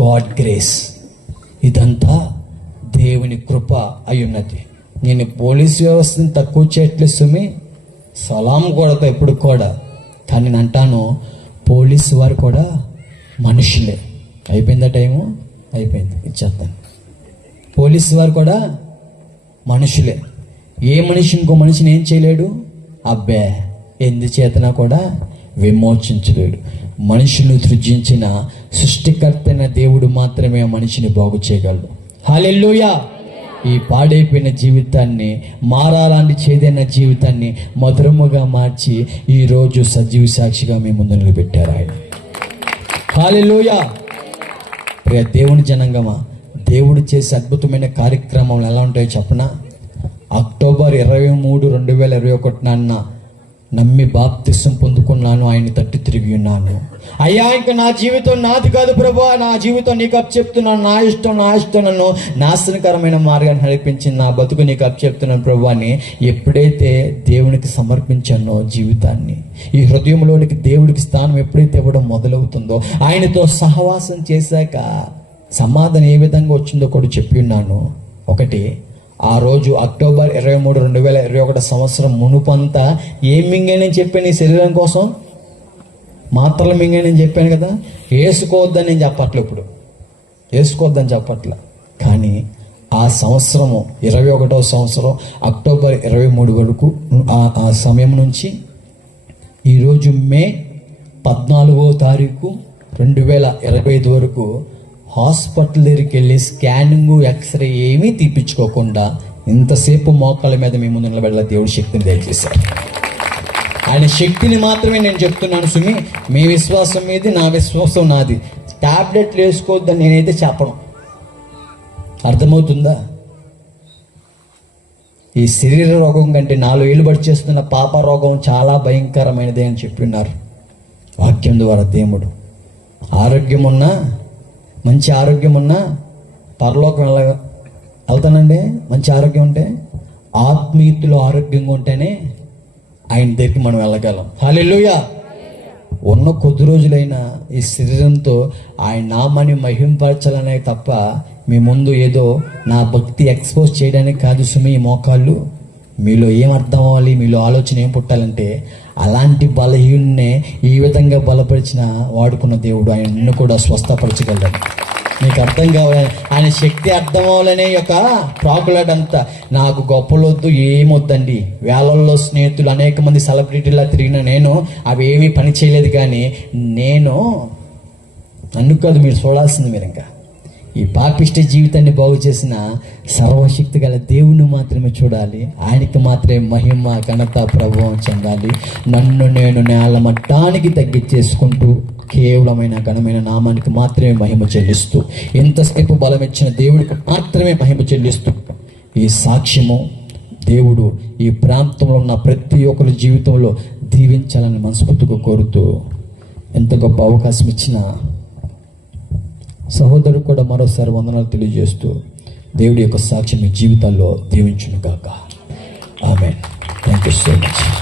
గాడ్ గ్రేస్, ఇదంతా దేవుని కృప అయి ఉన్నది. నేను పోలీసు వ్యవస్థని తక్కువ చేయట్లేదు సుమి, సలాం కొడతా ఎప్పుడు కూడా, కానీ నేను అంటాను పోలీసు వారు కూడా మనుషులే. అయిపోయిందా టైము? అయిపోయింది, ఇచ్చేస్తాను. పోలీసు వారు కూడా మనుషులే. ఏ మనిషి ఇంకో మనిషిని ఏం చేయలేడు, అబ్బే ఎందుచేతనా కూడా విమోచించలేడు. మనుషులు సృజించిన సృష్టికర్తైన దేవుడు మాత్రమే మనిషిని బాగు చేయగలడు. హల్లెలూయా. ఈ పాడైపోయిన జీవితాన్ని, మారాలాంటి చేదైన జీవితాన్ని మధురముగా మార్చి ఈరోజు సజీవ సాక్షిగా మీ ముందు నిలబెట్టారు ఆయన. హల్లెలూయా. ప్రియ దేవుని జనంగమా, దేవుడు చేసే అద్భుతమైన కార్యక్రమాలు ఎలా ఉంటాయో చెప్పనా? అక్టోబర్ 23, 2021 నమ్మి బాప్తిసం పొందుకున్నాను, ఆయన తట్టు తిరిగి ఉన్నాను. అయ్యా ఇంకా నా జీవితం నాది కాదు ప్రభు, నా జీవితం నీకు అప్పచెప్తున్నాను, నా ఇష్టం నన్ను నాశనకరమైన మార్గాన్ని నడిపించింది, నా బతుకు నీకు అప్పచెప్తున్నాను ప్రభు అని ఎప్పుడైతే దేవునికి సమర్పించానో జీవితాన్ని, ఈ హృదయంలోనికి దేవుడికి స్థానం ఎప్పుడైతే ఇవ్వడం మొదలవుతుందో, ఆయనతో సహవాసం చేశాక సమాధానం ఏ విధంగా వచ్చిందో కూడా చెప్పి ఉన్నాను. ఒకటి, ఆ రోజు అక్టోబర్ 23, 2021 సంవత్సరం మునుపంతా ఏం మింగానని చెప్పాను నీ శరీరం కోసం? మాత్రలు మింగానని చెప్పాను కదా. వేసుకోవద్దని నేను చెప్పట్లే, ఇప్పుడు వేసుకోవద్దని చెప్పట్లే. కానీ ఆ సంవత్సరము 21వ సంవత్సరం అక్టోబర్ 23 వరకు, ఆ సమయం నుంచి ఈరోజు మే 14వ తారీఖు 2025 వరకు హాస్పిటల్ దగ్గరికి వెళ్ళి స్కానింగ్, ఎక్స్రే ఏమీ తీపించుకోకుండా ఇంతసేపు మోకాళ్ళ మీద మీ ముందు నిలబెట్టాల దేవుడి శక్తిని దయచేశారు. ఆయన శక్తిని మాత్రమే నేను చెప్తున్నాను సుమి. మీ విశ్వాసం మీది, నా విశ్వాసం నాది. టాబ్లెట్లు వేసుకోవద్దని నేనైతే చెప్పను. అర్థమవుతుందా? ఈ శరీర రోగం కంటే 4 ఏళ్ళు బట్టి చేస్తున్న పాప రోగం చాలా భయంకరమైనదే అని చెప్పిన్నారు వాక్యం ద్వారా దేవుడు. ఆరోగ్యం ఉన్నా, మంచి ఆరోగ్యం ఉన్నా పరలోకం వెళ్తానండి. మంచి ఆరోగ్యం ఉంటే, ఆత్మీయతలో ఆరోగ్యంగా ఉంటేనే ఆయన దగ్గరికి మనం వెళ్ళగలం. హల్లెలూయా. ఉన్న కొద్ది రోజులైనా ఈ శరీరంతో ఆయన నామాన్ని మహింపరచాలనే తప్ప మీ ముందు ఏదో నా భక్తి ఎక్స్పోజ్ చేయడానికి కాదు సుమి. ఈ మోకాళ్ళు మీలో ఏం అర్థం అవ్వాలి, మీలో ఆలోచన ఏం పుట్టాలంటే, అలాంటి బలహీనునే ఈ విధంగా బలపరిచిన వాడుకున్న దేవుడు ఆయన్ని కూడా స్వస్థపరచగలడు. మీకు అర్థం కావాలి, ఆయన శక్తి అర్థం అవ్వాలనే యొక్క ప్రాకులాడంతా. నాకు గొప్పలొద్దు, ఏమొద్దండి. వేలల్లో స్నేహితులు, అనేక మంది సెలబ్రిటీలా తిరిగిన నేను అవి ఏమీ పని చేయలేదు. కానీ నేను నన్ను కాదు మీరు చూడాల్సింది. మీరు ఇంకా ఈ పాపిష్టి జీవితాన్ని బాగు చేసిన సర్వశక్తి గల దేవుణ్ణి మాత్రమే చూడాలి. ఆయనకి మాత్రమే మహిమ ఘనత ప్రభావం చెందాలి. నన్ను నేను నేల మట్టానికి తగ్గించేసుకుంటూ కేవలమైన ఘనమైన నామానికి మాత్రమే మహిమ చెల్లిస్తూ, ఎంతసేపు బలం ఇచ్చిన దేవుడికి మాత్రమే మహిమ చెల్లిస్తూ ఈ సాక్ష్యము దేవుడు ఈ ప్రాంతంలో ఉన్న ప్రతి ఒక్కరి జీవితంలో దీవించాలని మనస్ఫూర్తిగా కోరుతూ, ఎంత గొప్ప అవకాశం ఇచ్చిన సహోదరుడు కూడా మరోసారి వందనాలు తెలియజేస్తూ, దేవుడి యొక్క సాక్ష్యం మీ జీవితాల్లో దీవించును గాక. ఆమేన్. Thank you so much.